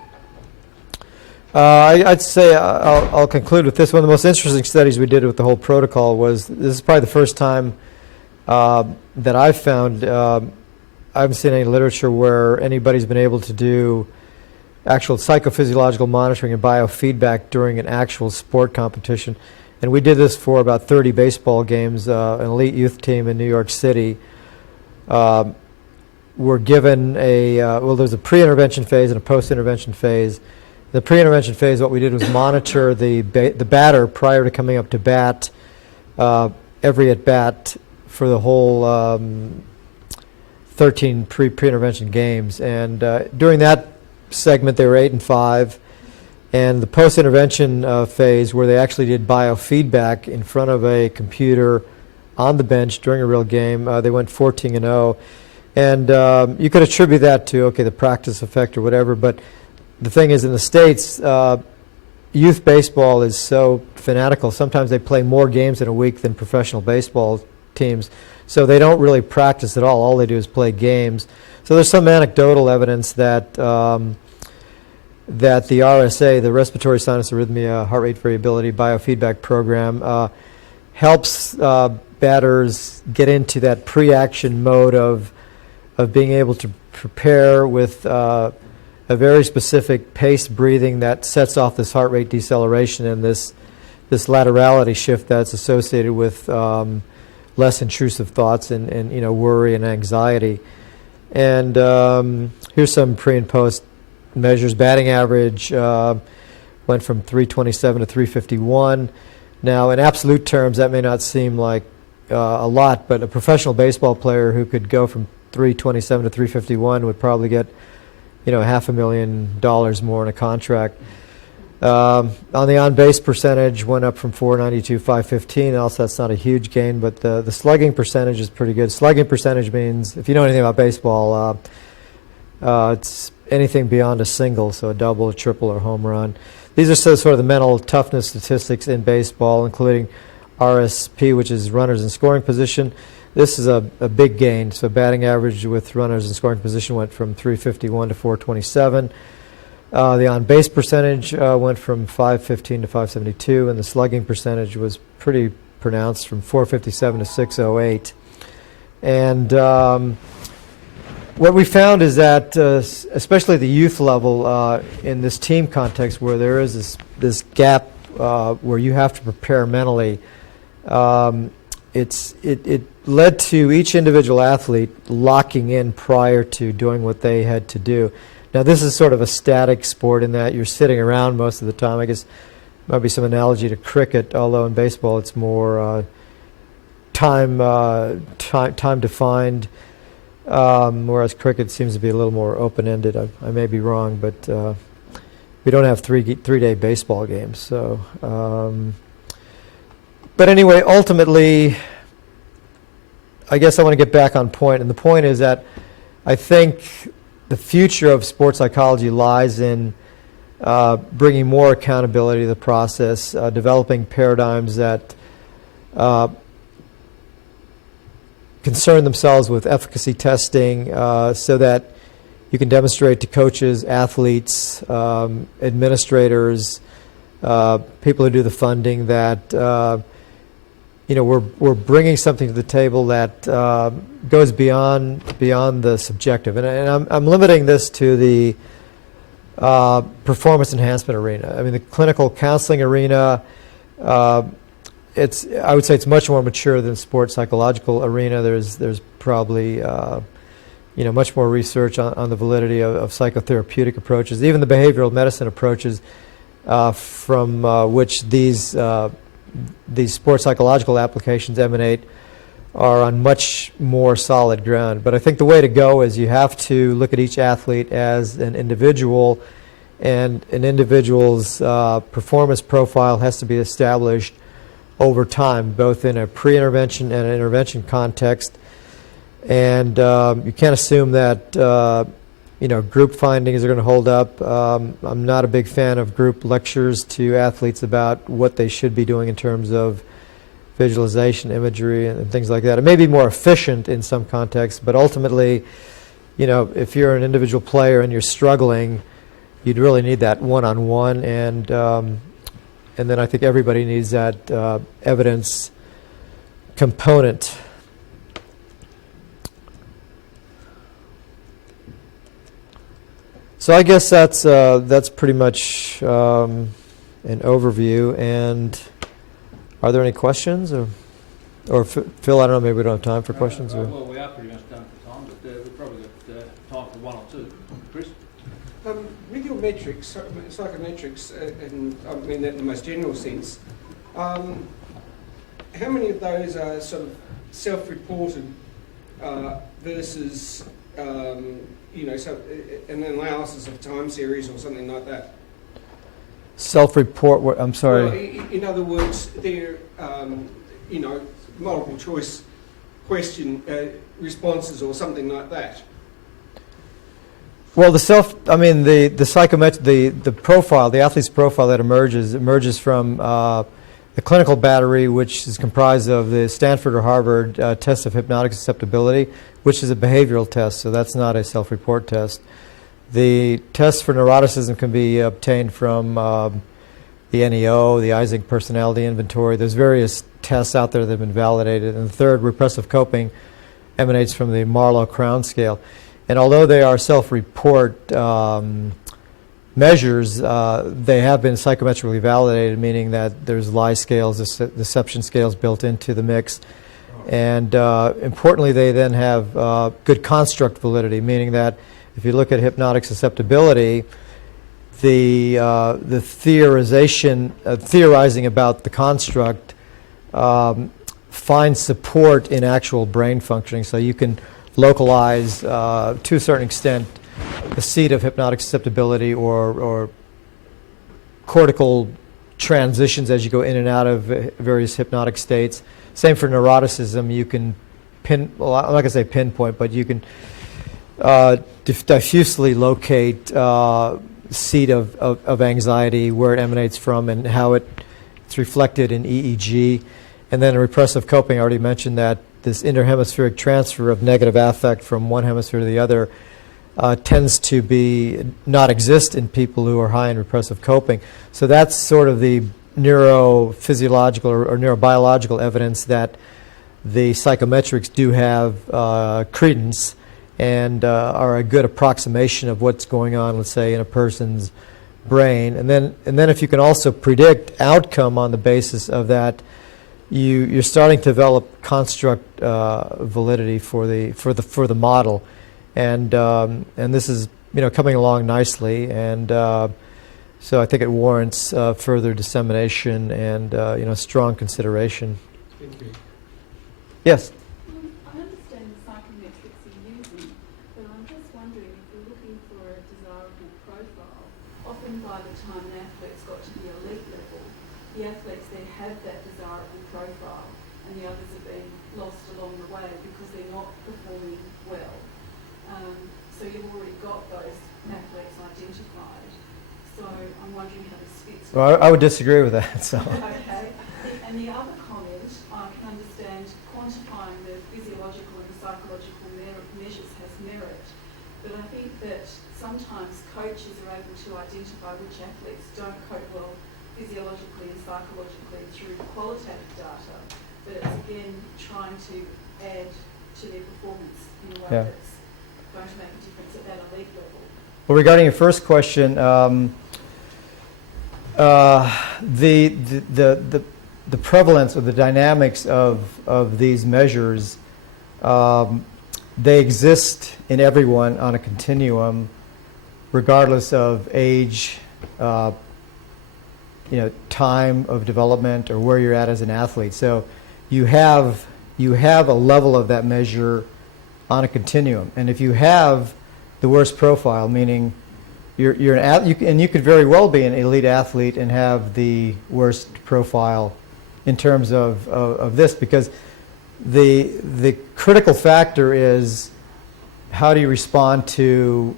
I'd say I'll conclude with this. One of the most interesting studies we did with the whole protocol was, this is probably the first time that I've found, I haven't seen any literature where anybody's been able to do actual psychophysiological monitoring and biofeedback during an actual sport competition. And we did this for about 30 baseball games. An elite youth team in New York City were given there's a pre-intervention phase and a post-intervention phase. The pre-intervention phase, what we did was monitor the batter prior to coming up to bat, every at-bat for the whole 13 pre-intervention games. And during that segment, they were 8-5. And the post-intervention phase, where they actually did biofeedback in front of a computer on the bench during a real game, they went 14-0. And you could attribute that to, okay, the practice effect or whatever, but the thing is, in the States, youth baseball is so fanatical. Sometimes they play more games in a week than professional baseball teams. So they don't really practice at all. All they do is play games. So there's some anecdotal evidence that that the RSA, the Respiratory Sinus Arrhythmia Heart Rate Variability Biofeedback Program, helps batters get into that pre-action mode of being able to prepare with a very specific paced breathing that sets off this heart rate deceleration and this laterality shift that's associated with less intrusive thoughts and worry and anxiety. And here's some pre and post measures. Batting average went from 327 to 351. Now, in absolute terms, that may not seem like a lot, but a professional baseball player who could go from 327 to 351 would probably get $500,000 more in a contract. On the on-base percentage, went up from 492 to 515. Also, that's not a huge gain, but the slugging percentage is pretty good. Slugging percentage means, if you know anything about baseball, it's anything beyond a single, so a double, a triple, or home run. These are sort of the mental toughness statistics in baseball, including RSP, which is runners in scoring position. This is a big gain. So batting average with runners in scoring position went from 351 to 427. The on-base percentage went from 515 to 572, and the slugging percentage was pretty pronounced from 457 to 608. And what we found is that, especially at the youth level, in this team context where there is this gap where you have to prepare mentally, it led to each individual athlete locking in prior to doing what they had to do. Now, this is sort of a static sport in that you're sitting around most of the time. I guess might be some analogy to cricket, although in baseball it's more time defined, whereas cricket seems to be a little more open-ended. I may be wrong, but we don't have three-day baseball games. So, but anyway, ultimately, I guess I want to get back on point, and the point is that I think the future of sports psychology lies in bringing more accountability to the process, developing paradigms that concern themselves with efficacy testing so that you can demonstrate to coaches, athletes, administrators, people who do the funding that we're bringing something to the table that goes beyond the subjective, and I'm limiting this to the performance enhancement arena. I mean, the clinical counseling arena, I would say it's much more mature than the sports psychological arena. There's probably much more research on the validity of psychotherapeutic approaches, even the behavioral medicine approaches from which these sports psychological applications emanate are on much more solid ground. But I think the way to go is you have to look at each athlete as an individual, and an individual's performance profile has to be established over time, both in a pre-intervention and an intervention context. And you can't assume that group findings are going to hold up. I'm not a big fan of group lectures to athletes about what they should be doing in terms of visualization, imagery, and things like that. It may be more efficient in some contexts, but ultimately, if you're an individual player and you're struggling, you'd really need that one-on-one, and then I think everybody needs that evidence component. So I guess that's pretty much an overview. And are there any questions, or Phil? I don't know. Maybe we don't have time for questions. Well, we are pretty much done for time, but we've probably got time for one or two. Chris? with your metrics, psychometrics, and I mean that in the most general sense, how many of those are sort of self-reported versus, you know, so an analysis of time series or something like that? Self-report, I'm sorry. Well, in other words, they're, you know, multiple choice question responses or something like that. Well, the psychometric, the profile, the athlete's profile that emerges from the clinical battery, which is comprised of the Stanford or Harvard test of hypnotic susceptibility, which is a behavioral test, so that's not a self-report test. The test for neuroticism can be obtained from the NEO, the Isaac Personality Inventory. There's various tests out there that have been validated. And the third, repressive coping, emanates from the Marlowe-Crown scale. And although they are self-report measures, they have been psychometrically validated, meaning that there's lie scales, deception scales built into the mix. And importantly, they then have good construct validity, meaning that if you look at hypnotic susceptibility, the theorizing about the construct finds support in actual brain functioning. So you can localize, to a certain extent, the seat of hypnotic susceptibility or cortical transitions as you go in and out of various hypnotic states. Same for neuroticism. You can well, I'm not going to say pinpoint, but you can diffusely locate seat of anxiety, where it emanates from, and how it's reflected in EEG. And then in repressive coping, I already mentioned that this interhemispheric transfer of negative affect from one hemisphere to the other tends to not exist in people who are high in repressive coping. So that's sort of the neurophysiological or neurobiological evidence that the psychometrics do have credence and are a good approximation of what's going on, let's say, in a person's brain. And then if you can also predict outcome on the basis of that, you're starting to develop construct validity for the model, and this is coming along nicely, and so I think it warrants further dissemination and strong consideration. Thank you. Yes. I understand the psychometrics you're using, but I'm just wondering if you're looking for a desirable profile. Often by the time an athlete's got to the elite level, the athletes then have that desirable profile, and the others have been lost along the way because they're not performing well. So you've already got those athletes identified. So I'm wondering how this fits. Well, I would disagree with that. So. Okay. And the other comment, I can understand quantifying the physiological and the psychological measures has merit, but I think that sometimes coaches are able to identify which athletes don't cope well physiologically and psychologically through qualitative data, but it's again trying to add to their performance in a way that's going to make a difference at that elite level. Well, regarding your first question, the prevalence or the dynamics of these measures, they exist in everyone on a continuum, regardless of age, time of development, or where you're at as an athlete. So you have a level of that measure on a continuum, and if you have the worst profile, meaning you're an athlete, and you could very well be an elite athlete and have the worst profile in terms of this, because the critical factor is how do you respond to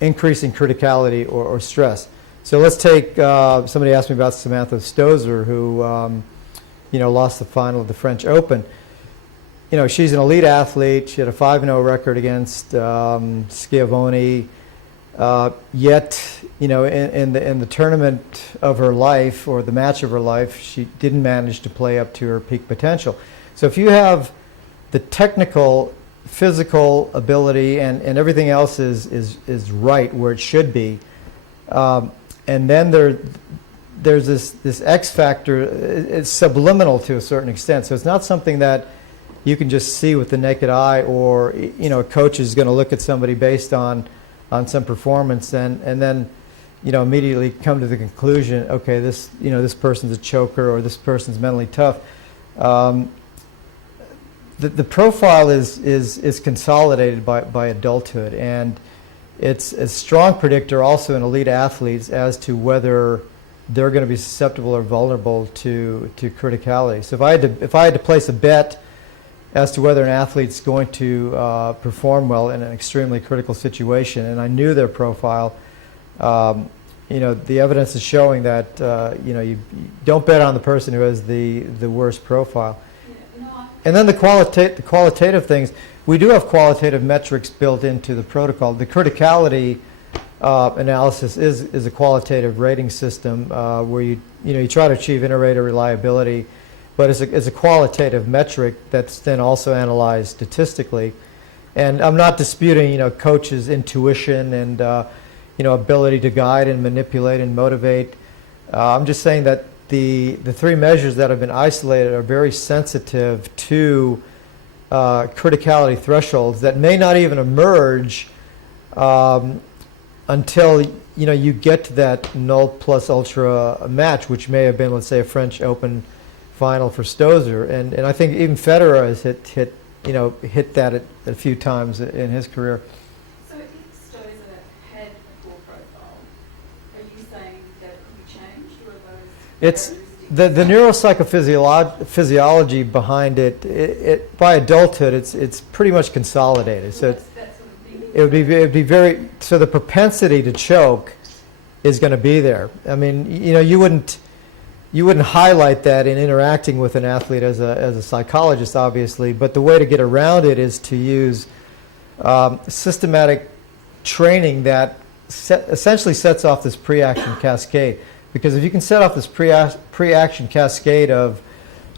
increasing criticality or stress. So let's take, somebody asked me about Samantha Stosur, who lost the final of the French Open. She's an elite athlete. She had a 5-0 record against Schiavone. Yet, in the tournament of her life, or the match of her life, she didn't manage to play up to her peak potential. So if you have the technical, physical ability and everything else is right where it should be, and then there's this X factor, it's subliminal to a certain extent. So it's not something that you can just see with the naked eye, or a coach is going to look at somebody based on on some performance, and then immediately come to the conclusion, okay, this person's a choker or this person's mentally tough. The profile is consolidated by adulthood, and it's a strong predictor also in elite athletes as to whether they're going to be susceptible or vulnerable to criticality. So if I had to place a bet as to whether an athlete's going to perform well in an extremely critical situation, and I knew their profile, the evidence is showing that you don't bet on the person who has the worst profile. And then the qualitative things, we do have qualitative metrics built into the protocol. The criticality analysis is a qualitative rating system where you try to achieve inter-rater reliability, but it's a qualitative metric that's then also analyzed statistically. And I'm not disputing coaches' intuition and ability to guide and manipulate and motivate. I'm just saying that the three measures that have been isolated are very sensitive to criticality thresholds that may not even emerge until you get to that null plus ultra match, which may have been, let's say, a French Open final for Stosur, and I think even Federer has hit that a few times in his career. So if Stosur had a poor profile, are you saying that it could be changed, or are those It's the neuropsychophysiology behind it by adulthood, it's pretty much consolidated. So it would be very, so the propensity to choke is going to be there. I mean, you wouldn't highlight that in interacting with an athlete as a psychologist, obviously, but the way to get around it is to use systematic training that essentially sets off this pre-action cascade. Because if you can set off this pre-action cascade of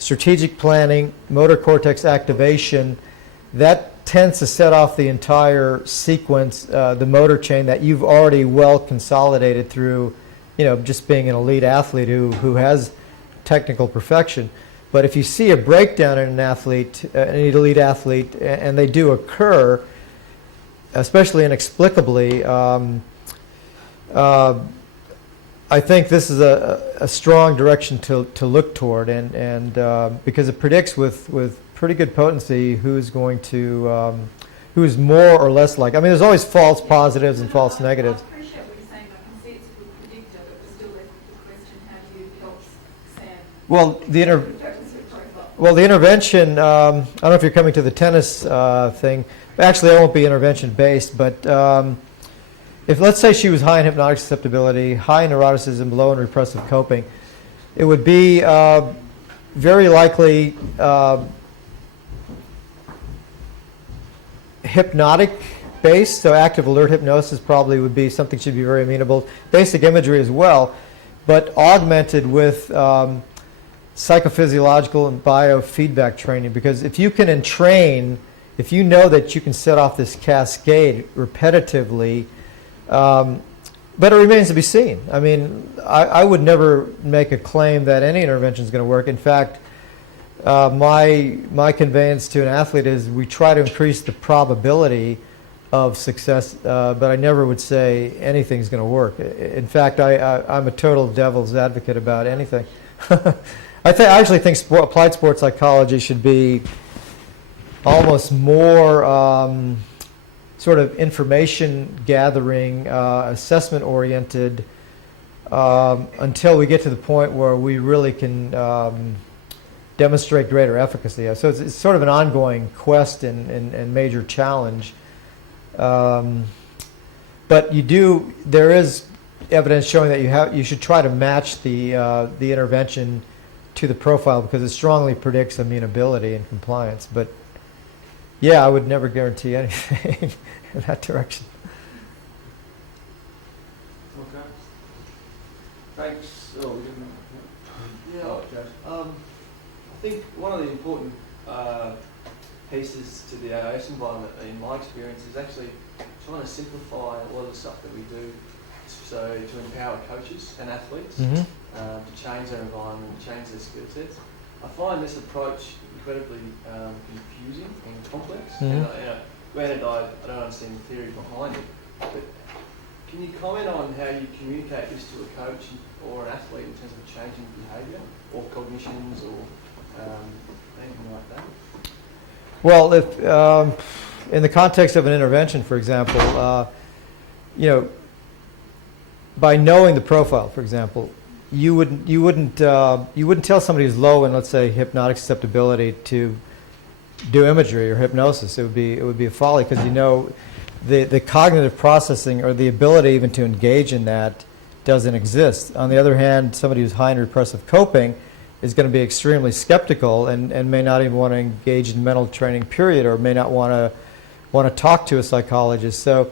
strategic planning, motor cortex activation, that tends to set off the entire sequence, the motor chain that you've already well consolidated through, just being an elite athlete who has technical perfection. But if you see a breakdown in an athlete, an elite athlete, and they do occur, especially inexplicably, I think this is a strong direction to look toward, and because it predicts with pretty good potency who's going to, who's more or less like. I mean, there's always false positives and false negatives. I appreciate what you're saying. I can see it's a good predictor, but we're still left with the question: how do you help Sam? Well, the intervention. I don't know if you're coming to the tennis thing. Actually, I won't be intervention based, but. If, let's say, she was high in hypnotic susceptibility, high in neuroticism, low in repressive coping, it would be very likely hypnotic-based, so active alert hypnosis probably would be something she'd be very amenable. Basic imagery as well, but augmented with psychophysiological and biofeedback training, because if you can entrain, if you know that you can set off this cascade repetitively, but it remains to be seen. I mean, I would never make a claim that any intervention is going to work. In fact, my conveyance to an athlete is we try to increase the probability of success, but I never would say anything's going to work. In fact, I'm a total devil's advocate about anything. I actually think applied sports psychology should be almost more sort of information gathering, assessment oriented, until we get to the point where we really can demonstrate greater efficacy. So it's sort of an ongoing quest and major challenge. But there is evidence showing that you should try to match the intervention to the profile, because it strongly predicts amenability and compliance. But yeah, I would never guarantee anything in that direction. Okay. Thanks. Oh, I think one of the important pieces to the AIS environment, in my experience, is actually trying to simplify a lot of the stuff that we do, so to empower coaches and athletes to change their environment, change their skill sets. I find this approach incredibly confusing and complex. And, granted, I don't understand the theory behind it, But can you comment on how you communicate this to a coach or an athlete in terms of changing behaviour or cognitions or anything like that? Well, if in the context of an intervention, for example, by knowing the profile, for example, you wouldn't tell somebody who's low in, let's say, hypnotic susceptibility to do imagery or hypnosis. It would be a folly, because the cognitive processing or the ability even to engage in that doesn't exist. On the other hand, somebody who's high in repressive coping is going to be extremely skeptical and may not even want to engage in mental training, period, or may not want to talk to a psychologist. So,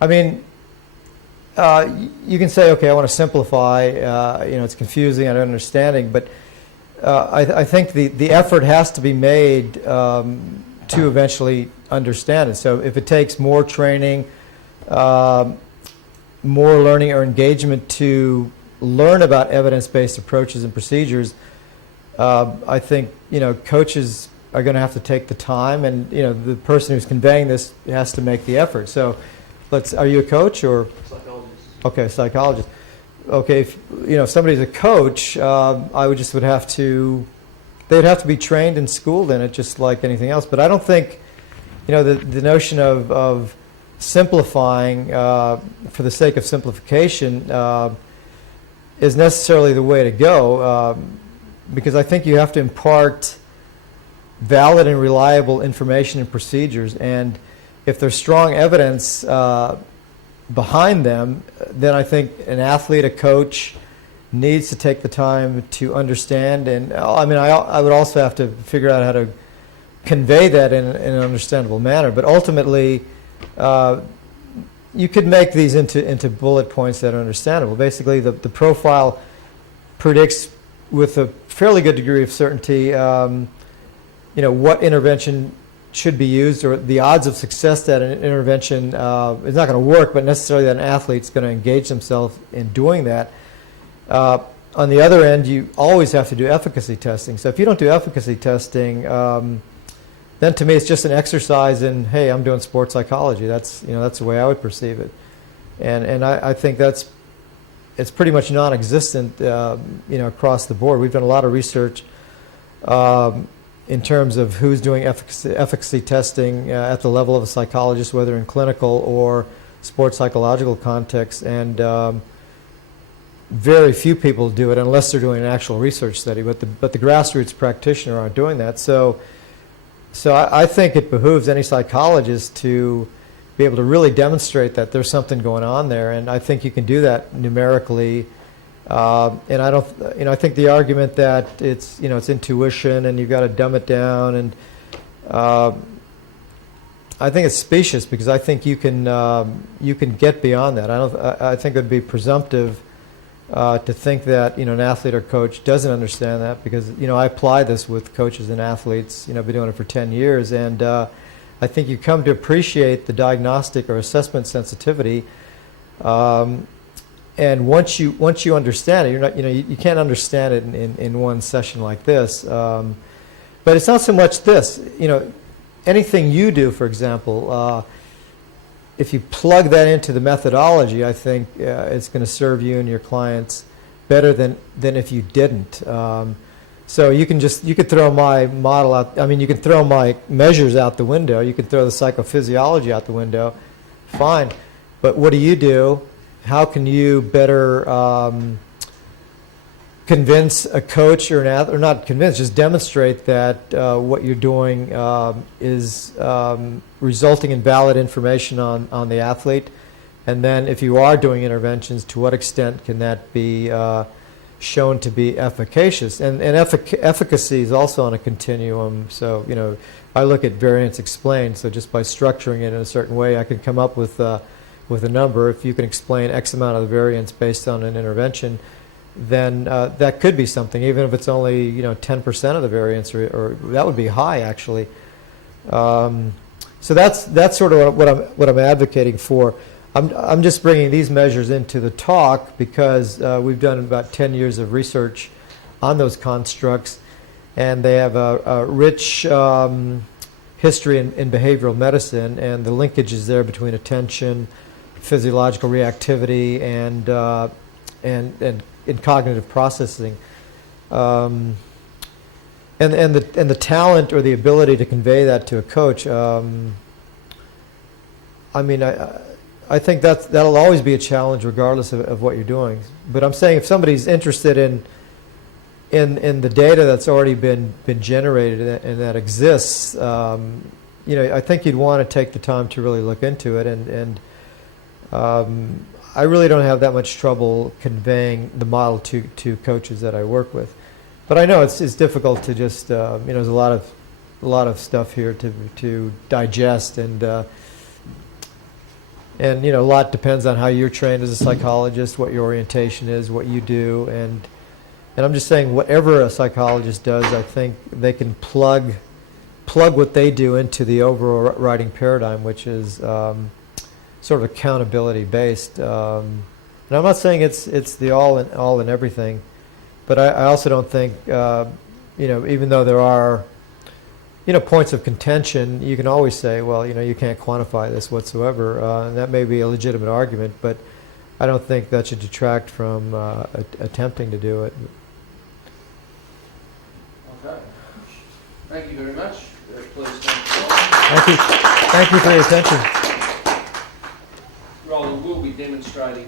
I mean, you can say, okay, I want to simplify. It's confusing, I don't understanding, but I think the effort has to be made to eventually understand it. So if it takes more training, more learning or engagement to learn about evidence-based approaches and procedures, I think coaches are going to have to take the time, and the person who's conveying this has to make the effort. So, are you a coach or? Psychologist. Okay, psychologist. Okay, if somebody's a coach, they'd have to be trained and schooled in it, just like anything else. But I don't think, the notion of simplifying for the sake of simplification is necessarily the way to go, because I think you have to impart valid and reliable information and procedures, and if there's strong evidence behind them, then I think an athlete, a coach, needs to take the time to understand. And I would also have to figure out how to convey that in an understandable manner. But ultimately, you could make these into bullet points that are understandable. Basically, the profile predicts with a fairly good degree of certainty, what intervention should be used, or the odds of success that an intervention is not going to work, but necessarily that an athlete's going to engage themselves in doing that. On the other end, you always have to do efficacy testing. So if you don't do efficacy testing, then to me it's just an exercise in, hey, I'm doing sports psychology. That's the way I would perceive it, and I think it's pretty much non-existent across the board. We've done a lot of research in terms of who's doing efficacy testing at the level of a psychologist, whether in clinical or sports psychological context, and very few people do it unless they're doing an actual research study. But the grassroots practitioner aren't doing that. So I think it behooves any psychologist to be able to really demonstrate that there's something going on there, and I think you can do that numerically. And I think the argument that it's intuition and you've got to dumb it down, and I think it's specious, because I think you can get beyond that. I think it would be presumptive to think that an athlete or coach doesn't understand that, because I apply this with coaches and athletes. I've been doing it for 10 years, and I think you come to appreciate the diagnostic or assessment sensitivity. And once you understand it, you can't understand it in one session like this. But it's not so much this. Anything you do, for example, if you plug that into the methodology, I think it's going to serve you and your clients better than if you didn't. So you could throw my model out. You can throw my measures out the window. You can throw the psychophysiology out the window. Fine. But what do? How can you better convince a coach or an athlete, or not convince, just demonstrate that what you're doing is resulting in valid information on the athlete? And then if you are doing interventions, to what extent can that be shown to be efficacious? And efficacy is also on a continuum. So, I look at variance explained. So just by structuring it in a certain way, I can come up with a number. If you can explain X amount of the variance based on an intervention, then that could be something, even if it's only 10% of the variance, or that would be high, actually. So that's sort of what I'm advocating for. I'm just bringing these measures into the talk because we've done about 10 years of research on those constructs, and they have a rich history in behavioral medicine, and the linkage is there between attention, physiological reactivity and in cognitive processing. And the talent or the ability to convey that to a coach, I mean, I think that'll always be a challenge regardless of what you're doing. But I'm saying if somebody's interested in the data that's already been generated and that exists, you know, I think you'd want to take the time to really look into it. And I really don't have that much trouble conveying the model to coaches that I work with. But I know it's difficult to just, you know, there's a lot of stuff here to digest, and you know, a lot depends on how you're trained as a psychologist, what your orientation is, what you do, and I'm just saying whatever a psychologist does, I think they can plug what they do into the overriding paradigm, which is sort of accountability based. And I'm not saying it's the all in everything, but I also don't think you know, even though there are, you know, points of contention, you can always say, well, you know, you can't quantify this whatsoever, and that may be a legitimate argument, but I don't think that should detract from attempting to do it. Okay. Thank you very much. Please Thank you for your attention. Roland will be demonstrating